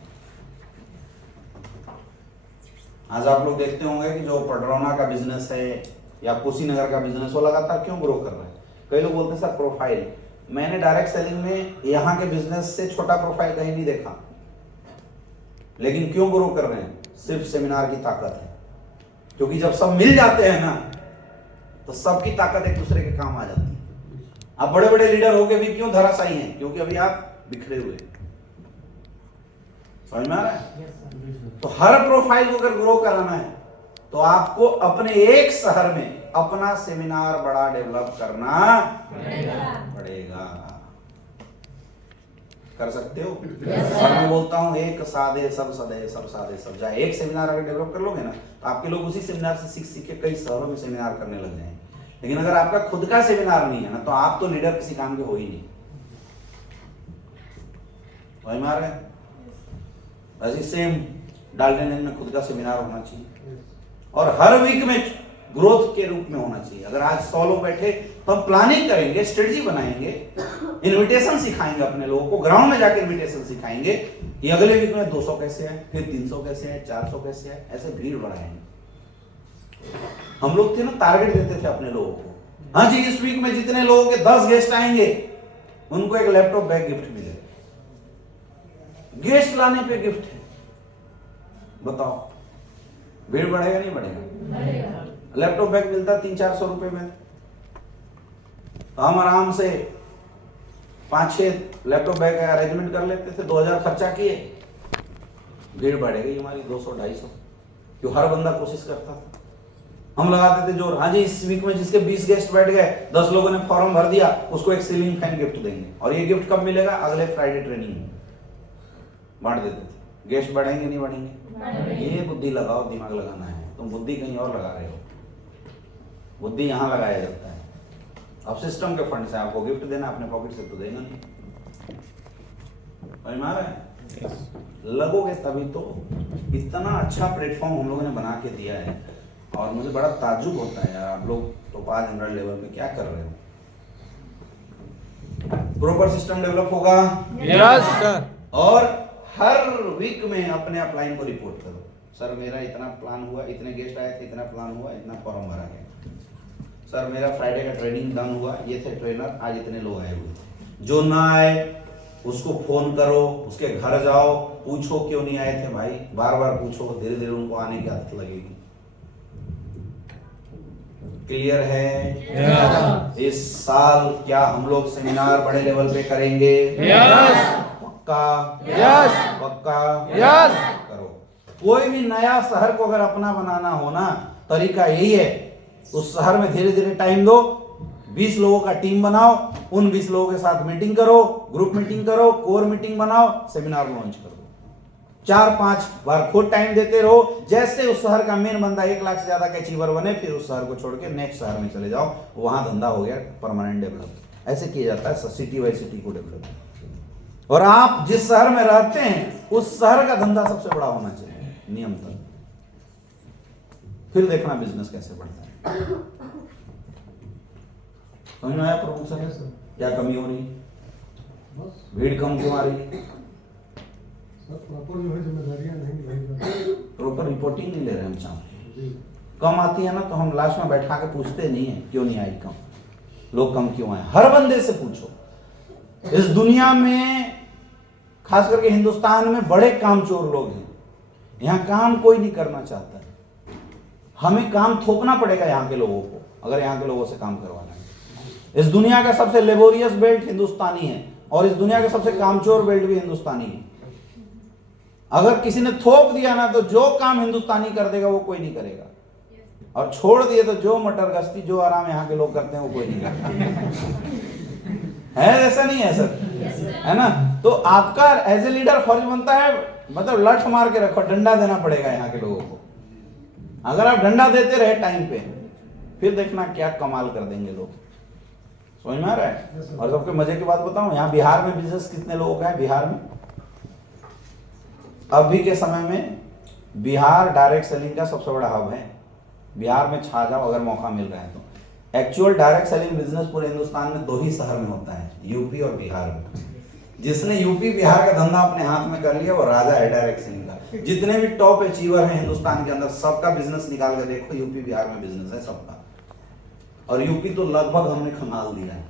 आज आप लोग देखते होंगे कि जो पडरौना का बिजनेस है या कुशीनगर का बिजनेस, वो लगातार क्यों ग्रो कर रहा है? कई लोग बोलते हैं सर प्रोफाइल। मैंने डायरेक्ट सेलिंग में यहाँ के बिजनेस से छोटा प्रोफाइल कहीं नहीं देखा, लेकिन क्यों ग्रो कर रहे हैं? सिर्फ सेमिनार की ताकत है। क्योंकि जब सब मिल जाते हैं ना, तो सबकी ताकत एक दूसरे के काम आ जाती है। आप बड़े बड़े लीडर होके भी क्यों धराशायी हैं? क्योंकि अभी आप बिखरे हुए। समझ में आ रहा है? तो हर प्रोफाइल को अगर ग्रो कराना है तो आपको अपने एक शहर में अपना सेमिनार बड़ा डेवलप करना पड़ेगा। कर सकते हो? और मैं बोलता हूं एक सादे सब सदे, सब सादे सब जाए। एक सेमिनार अगर डेवलप कर लोगे ना, तो आपके लोग उसी सेमिनार से सीख के कई शहरों में सेमिनार करने लग जाएंगे। लेकिन अगर आपका खुद का सेमिनार नहीं है ना, तो आप तो लीडर किसी काम के हो ही नहीं। समझ में आ रहा है? ऐसे सेम डाल्टनगंज में खुद का सेमिनार होना चाहिए और हर वीक में ग्रोथ के रूप में होना चाहिए। अगर आज 100 लोग बैठे तो हम प्लानिंग करेंगे, स्ट्रेटजी बनाएंगे, इनविटेशन सिखाएंगे अपने लोगों को, ग्राउंड में जाकर इनविटेशन सिखाएंगे कि अगले वीक में 200 कैसे आए, फिर 300 कैसे आए, 400 कैसे आए, ऐसे भीड़ बढ़ाएंगे। हम लोग थे ना, टारगेट देते थे अपने लोगों को, हाँ जी इस वीक में जितने लोगों के 10 गेस्ट आएंगे उनको एक लैपटॉप बैग गिफ्ट मिलेगा। गेस्ट लाने पे गिफ्ट है। बताओ भीड़ बढ़ेगा नहीं बढ़ेगा? लैपटॉप बैग मिलता 300-400 रुपए में, तो हम आराम से 5-6 लैपटॉप बैग का अरेंजमेंट कर लेते थे, 2000 खर्चा किए, भीड़ बढ़ेगी हमारी 200-250, क्यों हर बंदा कोशिश करता था। हम लगाते थे जोर, हाँ जी इस वीक में जिसके 20 गेस्ट बैठ गए, 10 लोगों ने फॉर्म भर दिया, उसको एक सीलिंग फैन गिफ्ट देंगे। और ये गिफ्ट कब मिलेगा? अगले फ्राइडे ट्रेनिंग में बांट देते थे। गेस्ट बढ़ेंगे नहीं बढ़ेंगे? ये बुद्धि लगाओ, दिमाग लगाना है। तुम बुद्धि कहीं और लगा रहे हो, बुद्धि यहाँ लगाया जाता है। अब सिस्टम के फंड से आपको गिफ्ट देना, अपने पॉकेट से तो देना नहीं। समझ में आ रहा है? लगोगे तभी तो। इतना अच्छा प्लेटफॉर्म हम लोगों ने बना के दिया है और मुझे बड़ा ताज्जुब होता है यार, आप लोग तो 500 लेवल पे क्या कर रहे हो? प्रॉपर सिस्टम डेवलप होगा। Yes sir. और हर वीक में अपने अपलाइन को रिपोर्ट करो, सर मेरा इतना प्लान हुआ, इतने गेस्ट आए थे, इतना प्लान हुआ, इतना फॉर्म भरा गया। सर मेरा फ्राइडे का ट्रेनिंग डन हुआ, ये थे ट्रेनर, आज इतने लोग आए हुए थे। जो ना आए उसको फोन करो, उसके घर जाओ, पूछो क्यों नहीं आए थे भाई, बार बार पूछो, धीरे धीरे उनको आने की आदत लगेगी। क्लियर है? इस साल क्या हम लोग सेमिनार बड़े लेवल पे करेंगे? पक्का? पक्का? करो। कोई भी नया शहर को अगर अपना बनाना हो ना, तरीका यही है, उस शहर में धीरे धीरे टाइम दो, 20 लोगों का टीम बनाओ, उन 20 लोगों के साथ मीटिंग करो, ग्रुप मीटिंग करो, कोर मीटिंग बनाओ, सेमिनार लॉन्च करो। 4-5 बार खुद टाइम देते रहो। जैसे उस शहर का मेन बंदा 1 लाख से ज्यादा का अचीवर बने, फिर उस शहर को छोड़ के नेक्स्ट शहर में चले जाओ, वहां धंधा हो गया परमानेंट डेवलप। ऐसे किया जाता है सिटी बाई सिटी को डेवलप। और आप जिस शहर में रहते हैं उस शहर का धंधा सबसे बड़ा होना चाहिए नियमतन। फिर देखना बिजनेस कैसे बढ़ता है। समझ में आया प्रमुख सर? क्या कमी हो रही है? भीड़ कम क्यों आ रही है? प्रॉपर जो है जिम्मेदारियां नहीं प्रॉपर रिपोर्टिंग नहीं ले रहे हम चाहते। कम आती है ना तो हम लास्ट में बैठा के पूछते नहीं है क्यों नहीं आई कम, लोग कम क्यों आए। हर बंदे से पूछो। इस दुनिया में खास करके हिंदुस्तान में बड़े कामचोर लोग हैं। यहाँ काम कोई नहीं करना चाहता है। हमें काम थोपना पड़ेगा यहाँ के लोगों को, अगर यहाँ के लोगों से काम करवाना है। इस दुनिया का सबसे लेबोरियस बेल्ट हिंदुस्तानी है और इस दुनिया का सबसे कामचोर बेल्ट भी हिंदुस्तानी है। अगर किसी ने थोप दिया ना तो जो काम हिंदुस्तानी कर देगा वो कोई नहीं करेगा, और छोड़ दिए तो जो मटर गश्ती जो आराम यहाँ के लोग करते हैं वो कोई नहीं करता है। ऐसा नहीं है सर, है ना? तो आपका एज ए लीडर फर्ज बनता है, मतलब लठ मार के रखो, डंडा देना पड़ेगा यहाँ के लोगों को। अगर आप डंडा देते रहे टाइम पे, फिर देखना क्या कमाल कर देंगे लोग। समझ में आ रहा है? और सबके मजे की बात बताऊं, यहाँ बिहार में बिजनेस कितने लोगों का है? बिहार में अभी के समय में बिहार डायरेक्ट सेलिंग का सबसे बड़ा हब है। बिहार में छा जाओ अगर मौका मिल रहा है तो। एक्चुअल डायरेक्ट सेलिंग बिजनेस पूरे हिंदुस्तान में 2 ही शहर में होता है, यूपी और बिहार में। जिसने यूपी बिहार का धंधा अपने हाथ में कर लिया वो राजा है डायरेक्ट सेलिंग का। जितने भी टॉप अचीवर हैं हिंदुस्तान के अंदर, सबका बिजनेस निकाल के देखो, यूपी बिहार में बिजनेस है सबका। और यूपी तो लगभग हमने खंगाल दिया है,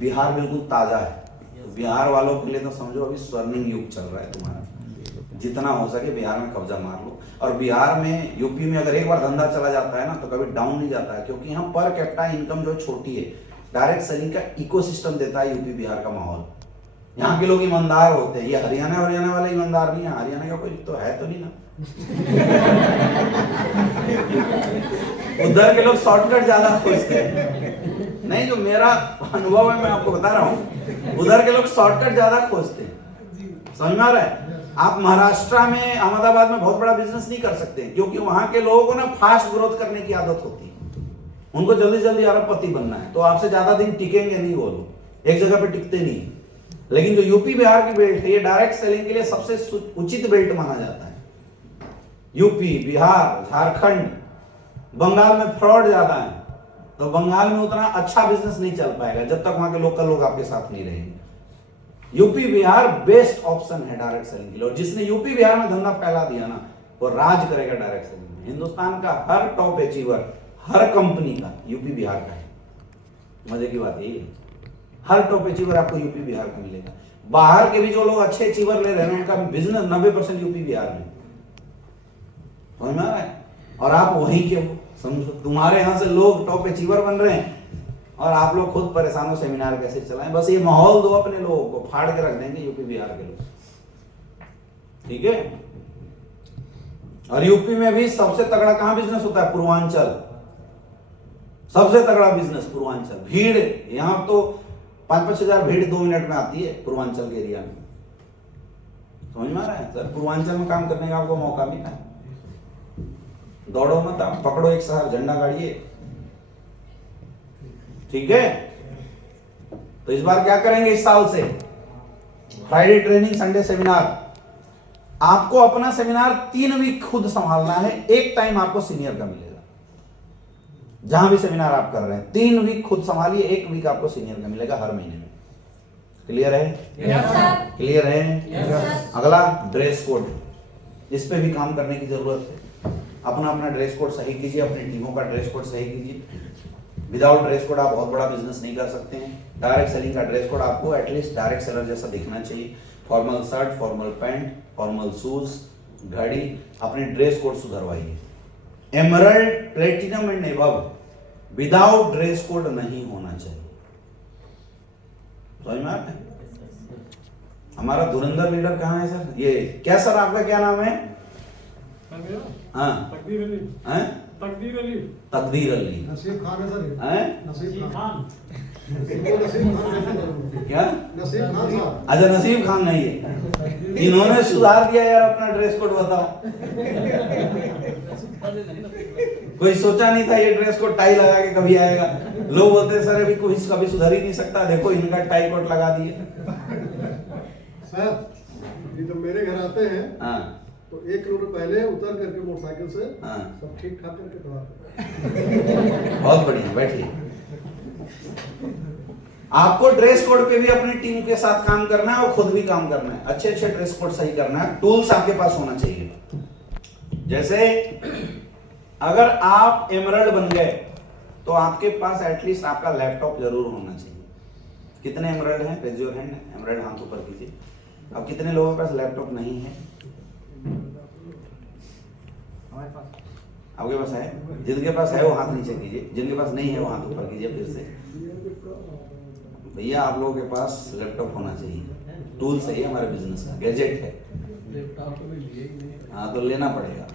बिहार बिल्कुल ताजा है। बिहार वालों के लिए तो समझो अभी स्वर्णिम युग चल रहा है तुम्हारा। जितना हो सके बिहार में कब्जा मार लो। और बिहार में, यूपी में अगर एक बार धंधा चला जाता है ना तो कभी डाउन नहीं जाता है, क्योंकि यहाँ पर कैपिटा इनकम जो छोटी है। डायरेक्ट सेलिंग का इकोसिस्टम देता है यूपी बिहार का माहौल। यहाँ के लोग ईमानदार होते हैं। ये हरियाणा वाले ईमानदार नहीं है। हरियाणा का कोई तो है तो नहीं ना। उधर के लोग शॉर्टकट ज्यादा खोजते हैं। नहीं, जो मेरा अनुभव है मैं आपको बता रहा हूँ, उधर के लोग शॉर्टकट ज्यादा खोजते हैं। समझ में आ रहा है? आप महाराष्ट्र में, अहमदाबाद में बहुत बड़ा बिजनेस नहीं कर सकते, क्योंकि वहां के लोगों को ना फास्ट ग्रोथ करने की आदत होती है। उनको जल्दी जल्दी अरबपति बनना है, तो आपसे ज्यादा दिन टिकेंगे नहीं वो लोग, एक जगह पे टिकते नहीं। लेकिन जो यूपी बिहार की बेल्ट है, ये डायरेक्ट सेलिंग के लिए सबसे उचित बेल्ट माना जाता है। यूपी, बिहार, झारखंड, बंगाल में फ्रॉड ज्यादा है, तो बंगाल में उतना अच्छा बिजनेस नहीं चल पाएगा जब तक वहां के लोकल लोग आपके साथ नहीं रहेंगे। यूपी बिहार बेस्ट ऑप्शन है डायरेक्ट सेलिंग के लिए। और जिसने यूपी बिहार में धंधा फैला दिया ना, वो राज करेगा डायरेक्ट सेलिंग में। हिंदुस्तान का हर टॉप अचीवर, हर कंपनी का यूपी बिहार का है। मजे की बात यही है, हर टॉप अचीवर आपको यूपी बिहार का मिलेगा। बाहर के भी जो लोग अच्छे अचीवर ले रहे हैं, उनका बिजनेस 90% यूपी बिहार में। समझ में आ रहा है? और आप वहीं के हो, समझो। तुम्हारे यहाँ से लोग टॉप अचीवर बन रहे हैं और आप लोग खुद परेशान हो सेमिनार कैसे चलाएं। बस ये माहौल दो अपने लोगों को, फाड़ के रख देंगे यूपी बिहार के लोग। ठीक है? और यूपी में भी सबसे तगड़ा कहां बिजनेस होता है? पूर्वांचल। सबसे तगड़ा बिजनेस पूर्वांचल। भीड़ यहां तो 5-5 हजार भीड़ 2 मिनट में आती है पूर्वांचल के एरिया में। समझ में आ रहा है सर? पूर्वांचल में काम करने का आपको मौका मिला है। दौड़ो मत, आप पकड़ो एक शहर, झंडा गाड़िए। ठीक है? तो इस बार क्या करेंगे? इस साल से फ्राइडे ट्रेनिंग, संडे सेमिनार। आपको अपना सेमिनार 3 वीक खुद संभालना है। एक टाइम आपको सीनियर का मिलेगा। जहां भी सेमिनार आप कर रहे हैं 3 वीक खुद संभालिए, 1 वीक आपको सीनियर का मिलेगा हर महीने में। क्लियर है? क्लियर है? अगला ड्रेस कोड, इस पे भी काम करने की जरूरत है। अपना अपना ड्रेस कोड सही कीजिए, अपनी टीमों का ड्रेस कोड सही कीजिए। विदाउट ड्रेस कोड आप बहुत बड़ा बिजनेस नहीं कर सकते हैं। डायरेक्ट सेलिंग का ड्रेस कोड आपको एटलीस्ट डायरेक्ट सेलर जैसा दिखना चाहिए। Formal shirt, formal pant, formal shoes, घड़ी, अपने ड्रेस कोड सुधरवाइए। Emerald, platinum and above without dress code नहीं होना चाहिए। समझ में आता है? हमारा धुरंधर लीडर कहाँ है सर? ये क्या सर, आपका क्या नाम है? हाँ, तकदीर अली। हैं? तकदीर अली। तकदीर अली। नसीब खान है सर। हैं? नसीब खान। नसीब खान। क्या? नसीब खान साहब। अच्छा, नसीब खान नहीं है। इन्होंने सुधार दिया यार अपना ड्रेस कोड, बताओ। कोई सोचा नहीं था ये ड्रेस कोड टाई लगा के कभी आएगा। लोग बोलते सर अभी कोई कभी सुधर ही नहीं सकता, देखो इनका टाई कोट लगा दिए। सर ये तो मेरे घर आते हैं, हाँ, तो 1 किलोमीटर पहले उतर करके मोटरसाइकिल से हाँ सब ठीक ठाक करके तो आते। बहुत बढ़िया, बैठिए। आपको ड्रेस कोड पे भी अपनी टीम के साथ काम करना है और खुद भी काम करना है। अच्छे अच्छे ड्रेस कोड सही करना है। टूल्स आपके पास होना चाहिए। जैसे अगर आप एमरल्ड बन गए तो आपके पास एटलीस्ट आपका लैपटॉप जरूर होना चाहिए। कितने एमरल्ड हैं? Raise your hand. एमरल्ड हाथ ऊपर कीजिए। अब कितने लोगों के पास लैपटॉप नहीं है? हमारे पास आपके पास है? जिनके पास है वो हाथ नीचे कीजिए, जिनके पास नहीं है वो हाथ ऊपर कीजिए फिर से। भैया आप लोगों के पास लैपटॉप होना चाहिए। टूल सही है, हमारे बिजनेस का गैजेट है। लैपटॉप तो भी लिए ही नहीं। हाँ तो लेना पड़ेगा,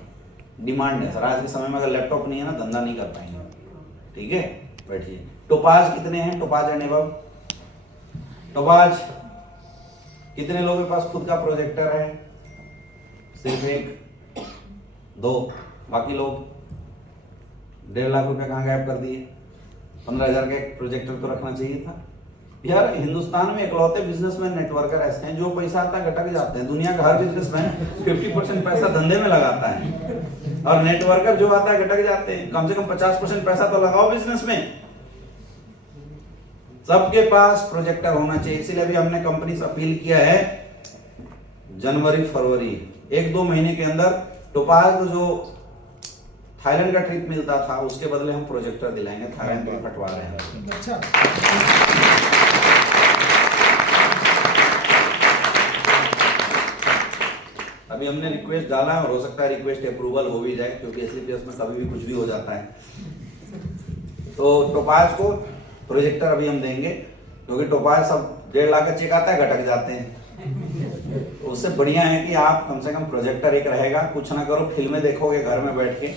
डिमांड है सर। आज के समय में अगर लैपटॉप नहीं है ना, धंधा नहीं कर पाएंगे। ठीक है, बैठिए। टोपाज कितने हैं? Topaz and above. टोपाज कितने लोगों के पास खुद का प्रोजेक्टर है? सिर्फ 1 2। बाकी लोग 1.5 लाख रुपए कहाँ गायब कर दिए? 15,000 का एक प्रोजेक्टर तो रखना चाहिए था यार। हिंदुस्तान में इकलौते बिजनेसमैन नेटवर्कर ऐसे हैं जो पैसा आता है गटक जाते हैं। दुनिया का हर बिजनेसमैन 50% पैसा धंधे में लगाता है और नेटवर्कर जो आता है गटक जाते हैं। कम से कम 50% पैसा तो लगाओ बिजनेस में। सबके पास प्रोजेक्टर होना चाहिए। इसीलिए अभी हमने कंपनी से अपील किया है, जनवरी फरवरी 1-2 महीने के अंदर टोपाज को जो थाईलैंड का ट्रिप मिलता था उसके बदले हम प्रोजेक्टर दिलाएंगे। थाईलैंड में फटवा रहे हैं। अच्छा अभी हमने रिक्वेस्ट डाला और हो सकता है रिक्वेस्ट अप्रूवल हो भी जाए, क्योंकि एसलीपीएस में कभी भी कुछ भी हो जाता है। तो टोपाज को प्रोजेक्टर अभी हम देंगे, क्योंकि टोपाज सब 1.5 लाख का चेक आता है गटक जाते हैं। तो उससे बढ़िया है कि आप कम से कम प्रोजेक्टर एक रहेगा। कुछ ना करो, फिल्में देखोगे घर में बैठ के,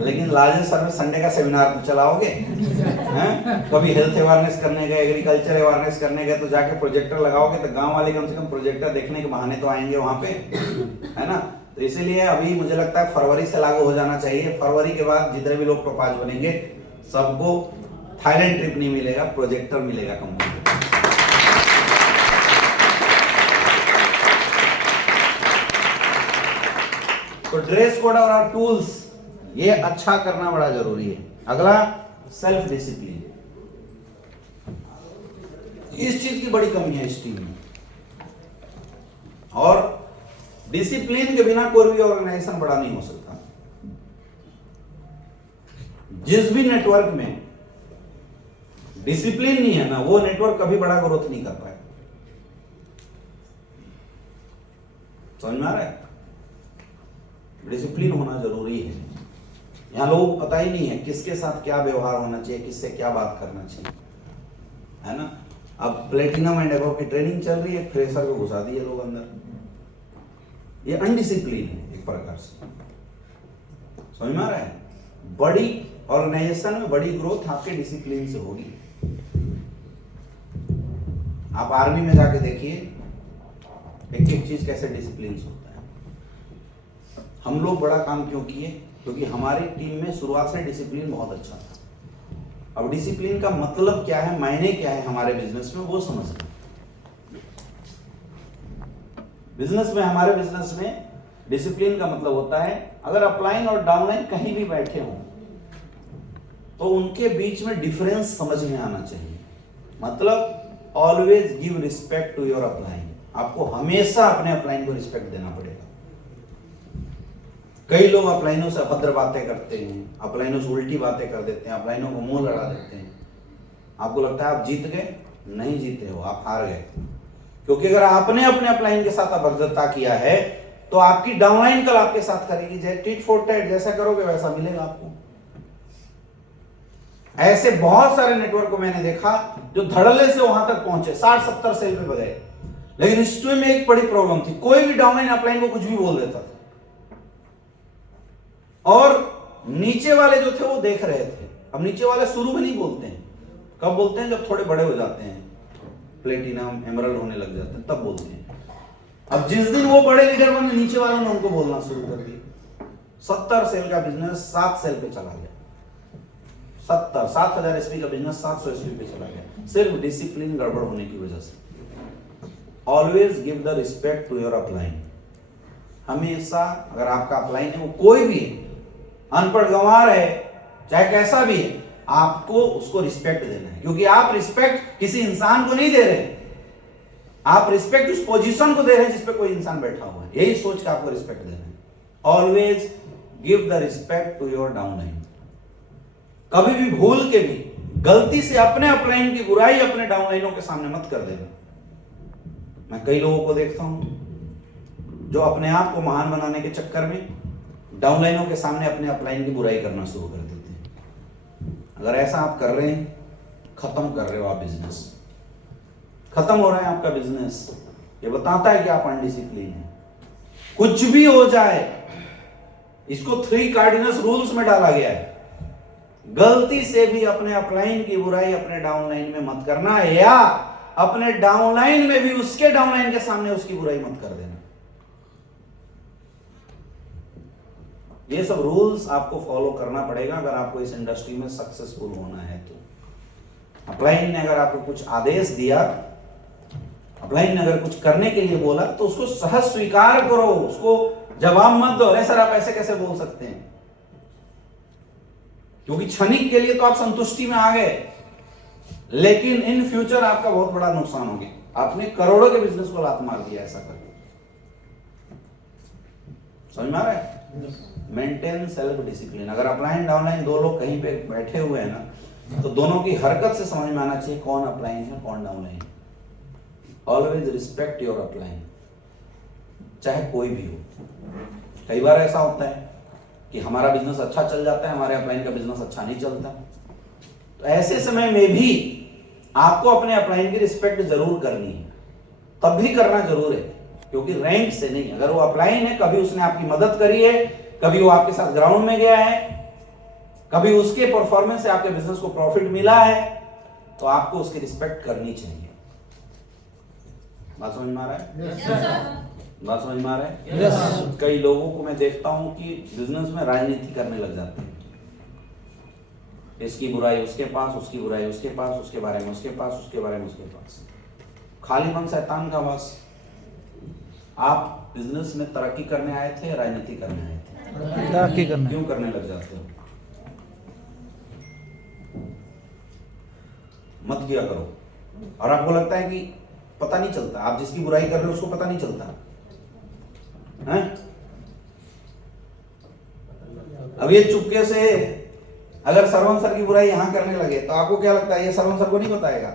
लेकिन लार्जेस्ट सर्विस संडे का सेमिनार तो चलाओगे हैं? कभी हेल्थ अवेयरनेस करने गए, एग्रीकल्चर अवेयरनेस करने गए तो जाके प्रोजेक्टर लगाओगे तो गांव वाले कम से कम प्रोजेक्टर देखने के बहाने तो आएंगे वहां पे, है ना। तो इसीलिए अभी मुझे लगता है फरवरी से लागू हो जाना चाहिए। फरवरी के बाद जितने भी लोग टोपाज बनेंगे सबको थाईलैंड ट्रिप नहीं मिलेगा, प्रोजेक्टर मिलेगा कंपनी को। तो ड्रेस कोड और टूल्स ये अच्छा करना बड़ा जरूरी है। अगला सेल्फ डिसिप्लिन। इस चीज की बड़ी कमी है इस टीम में, और डिसिप्लिन के बिना कोई भी ऑर्गेनाइजेशन बड़ा नहीं हो सकता। जिस भी नेटवर्क में डिसिप्लिन नहीं है ना, वो नेटवर्क कभी बड़ा ग्रोथ नहीं कर पाएगा। समझ में आ रहा है? डिसिप्लिन होना जरूरी है। यहाँ लोगों को पता ही नहीं है किसके साथ क्या व्यवहार होना चाहिए, किससे क्या बात करना चाहिए, है ना। अब प्लेटिनम एंड अबव की ट्रेनिंग चल रही है, फ्रेशर को घुसा दिए लोग अंदर। ये अनडिसिप्लिन है एक प्रकार से। समझ में आ रहा है? बड़ी ऑर्गेनाइजेशन में बड़ी ग्रोथ आपके डिसिप्लिन से होगी। आप आर्मी में जाके देखिए एक एक चीज कैसे डिसिप्लिन से होता है। हम लोग बड़ा काम क्यों किए? क्योंकि हमारी टीम में शुरुआत से डिसिप्लिन बहुत अच्छा था। अब डिसिप्लिन का मतलब क्या है, मायने क्या है हमारे बिजनेस में, वो समझना। बिजनेस में, हमारे बिजनेस में डिसिप्लिन का मतलब होता है अगर अपलाइन और डाउनलाइन कहीं भी बैठे हों तो उनके बीच में डिफरेंस समझ में आना चाहिए। मतलब always give respect to your upline. आपको हमेशा अपने अपलाइन को रिस्पेक्ट देना पड़ेगा। कई लोग अपलाइनों से अभद्र बातें करते हैं, अपलाइनों से उल्टी बातें कर देते हैं, अपलाइनों को मुंह लड़ा देते हैं। आपको लगता है आप जीत गए, नहीं जीते हो, आप हार गए। क्योंकि अगर आपने अपने अपलाइन के साथ अभद्रता किया है तो आपकी डाउनलाइन कल आपके साथ करेगी। जैसे टिट फॉर टैट, जैसा करोगे वैसा मिलेगा आपको। ऐसे बहुत सारे नेटवर्क को मैंने देखा जो धड़ल्ले से वहां तक पहुंचे, 60-70 सेल पे बजाए, लेकिन इस टीम में एक बड़ी प्रॉब्लम थी, कोई भी डाउनलाइन अपलाइन को कुछ भी बोल देता था और नीचे वाले जो थे वो देख रहे थे। अब नीचे वाले शुरू में नहीं बोलते हैं, कब बोलते हैं? जब थोड़े बड़े हो जाते हैं, प्लेटिनम एमरल्ड होने लग जाते हैं, तब बोलते हैं। अब जिस दिन वो बड़े लीडर बने, नीचे वालों ने उनको बोलना शुरू कर दिया। 70 सेल का बिजनेस 7 सेल पे चला गया। 7,000 एसपी का बिजनेस 700 एसपी पे चला गया, सिर्फ डिसिप्लिन गड़बड़ होने की वजह से। Always give the respect to your upline. हमेशा अगर आपका अपलाइन है, वो कोई भी है, अनपढ़ गंवार है, चाहे कैसा भी है, आपको उसको रिस्पेक्ट देना है। क्योंकि आप रिस्पेक्ट किसी इंसान को नहीं दे रहे, आप रिस्पेक्ट उस पोजीशन को दे रहे हैं जिस पे कोई इंसान बैठा हुआ है। यही सोच के आपको रिस्पेक्ट देना है। Always give the respect to your downline. कभी भी भूल के भी गलती से अपने अपलाइन की बुराई अपने डाउनलाइनों के सामने मत कर देना। मैं कई लोगों को देखता हूं जो अपने आप को महान बनाने के चक्कर में डाउनलाइनों के सामने अपने अपलाइन की बुराई करना शुरू कर देते हैं। अगर ऐसा आप कर रहे हैं, खत्म कर रहे हो आप बिजनेस, खत्म हो रहा है आपका बिजनेस। ये बताता है कि आप अनडिसिप्लिन हैं। कुछ भी हो जाए, इसको 3 कार्डिनल्स रूल्स में डाला गया है। गलती से भी अपने अपलाइन की बुराई अपने डाउनलाइन में मत करना, या अपने डाउनलाइन में भी उसके डाउनलाइन के सामने उसकी बुराई मत कर देना। ये सब रूल्स आपको फॉलो करना पड़ेगा अगर आपको इस इंडस्ट्री में सक्सेसफुल होना है। तो अपलाइन ने अगर आपको कुछ आदेश दिया, अपलाइन ने अगर कुछ करने के लिए बोला, तो उसको सहज स्वीकार करो, उसको जवाब मत दो, अरे सर आप ऐसे कैसे बोल सकते हैं। क्योंकि क्षणिक के लिए तो आप संतुष्टि में आ गए, लेकिन इन फ्यूचर आपका बहुत बड़ा नुकसान हो गया। आपने करोड़ों के बिजनेस को लात मार दिया ऐसा करके। समझ में आ रहा है? Maintain self discipline. अगर अपलाइन डाउनलाइन 2 लोग कहीं पे बैठे हुए हैं ना, तो दोनों की हरकत से समझ में आना चाहिए कौन अपलाइन है कौन downline. Always respect your upline, चाहे कोई भी हो। कई बार ऐसा होता है कि हमारा बिजनेस अच्छा चल जाता है, हमारे अपलाइन का बिजनेस अच्छा नहीं चलता। तो ऐसे समय में भी आपको अपने अपलाइन की रिस्पेक्ट जरूर करनी है, तब भी करना जरूर है, क्योंकि रैंक से नहीं। अगर वो अपलाइन है, कभी उसने आपकी मदद करी है, कभी वो आपके साथ ग्राउंड में गया है, कभी उसके परफॉर्मेंस से आपके बिजनेस को प्रॉफिट मिला है, तो आपको उसकी रिस्पेक्ट करनी चाहिए। बात समझ में आ रहा है? बात समझ में आ रहा है? Yes. कई लोगों को मैं देखता हूं कि बिजनेस में राजनीति करने लग जाते हैं। इसकी बुराई उसके पास, उसकी बुराई उसके पास, उसके बारे में उसके पास, उसके बारे में उसके पास। खाली मन शैतान का वास। आप बिजनेस में तरक्की करने आए थे, राजनीति करने आए थे? तरक्की करना। क्यों करने लग जाते हो? मत किया करो। और आपको लगता है कि पता नहीं चलता, आप जिसकी बुराई कर रहे हो उसको पता नहीं चलता है? अब ये चुपके से अगर सरवण सर की बुराई यहां करने लगे, तो आपको क्या लगता है ये सरवण सर को नहीं बताएगा?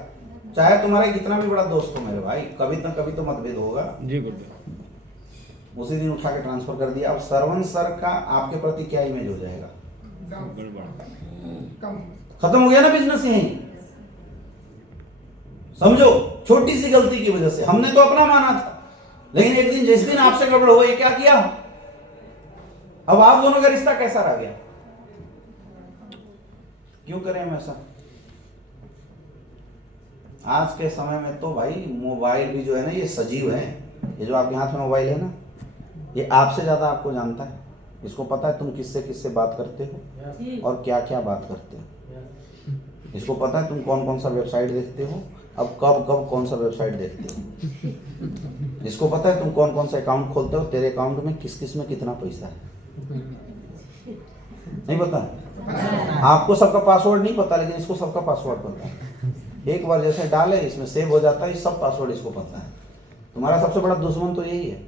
चाहे तुम्हारा कितना भी बड़ा दोस्त हो मेरे भाई, कभी ना कभी तो मतभेद होगा जी गुड। उसी दिन उठा के ट्रांसफर कर दिया। अब सरवण सर का आपके प्रति क्या इमेज हो जाएगा? खत्म हो गया ना बिजनेस यहीं। समझो, छोटी सी गलती की वजह से हमने तो अपना माना था, लेकिन एक दिन जिस दिन आपसे गड़बड़ हुई, क्या किया? अब आप दोनों का रिश्ता कैसा रह गया? क्यों करें हम ऐसा? आज के समय में तो भाई मोबाइल भी जो है ना, ये सजीव है। ये जो आपके हाथ में मोबाइल है ना, ये आपसे ज्यादा आपको जानता है। इसको पता है तुम किससे किससे बात करते हो और क्या क्या बात करते हो। इसको पता है तुम कौन कौन सा वेबसाइट देखते हो, अब कब कब कौन सा वेबसाइट देखते हो। इसको पता है तुम कौन कौन सा अकाउंट खोलते हो, तेरे अकाउंट में किस किस में कितना पैसा है। नहीं पता? आपको सबका पासवर्ड नहीं पता, लेकिन इसको सबका पासवर्ड पता है। एक बार जैसे डाले इसमें सेव हो जाता है, सब पासवर्ड इसको पता है। तुम्हारा सबसे बड़ा दुश्मन तो यही है,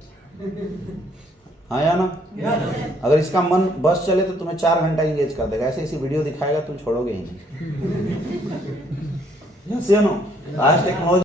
हाँ या ना? अगर इसका मन बस चले तो तुम्हें 4 घंटा इंगेज कर देगा। ऐसे इसी वीडियो दिखाएगा, तुम छोड़ोगे ही नहीं। यस या नो? आज टेक्नोलॉजी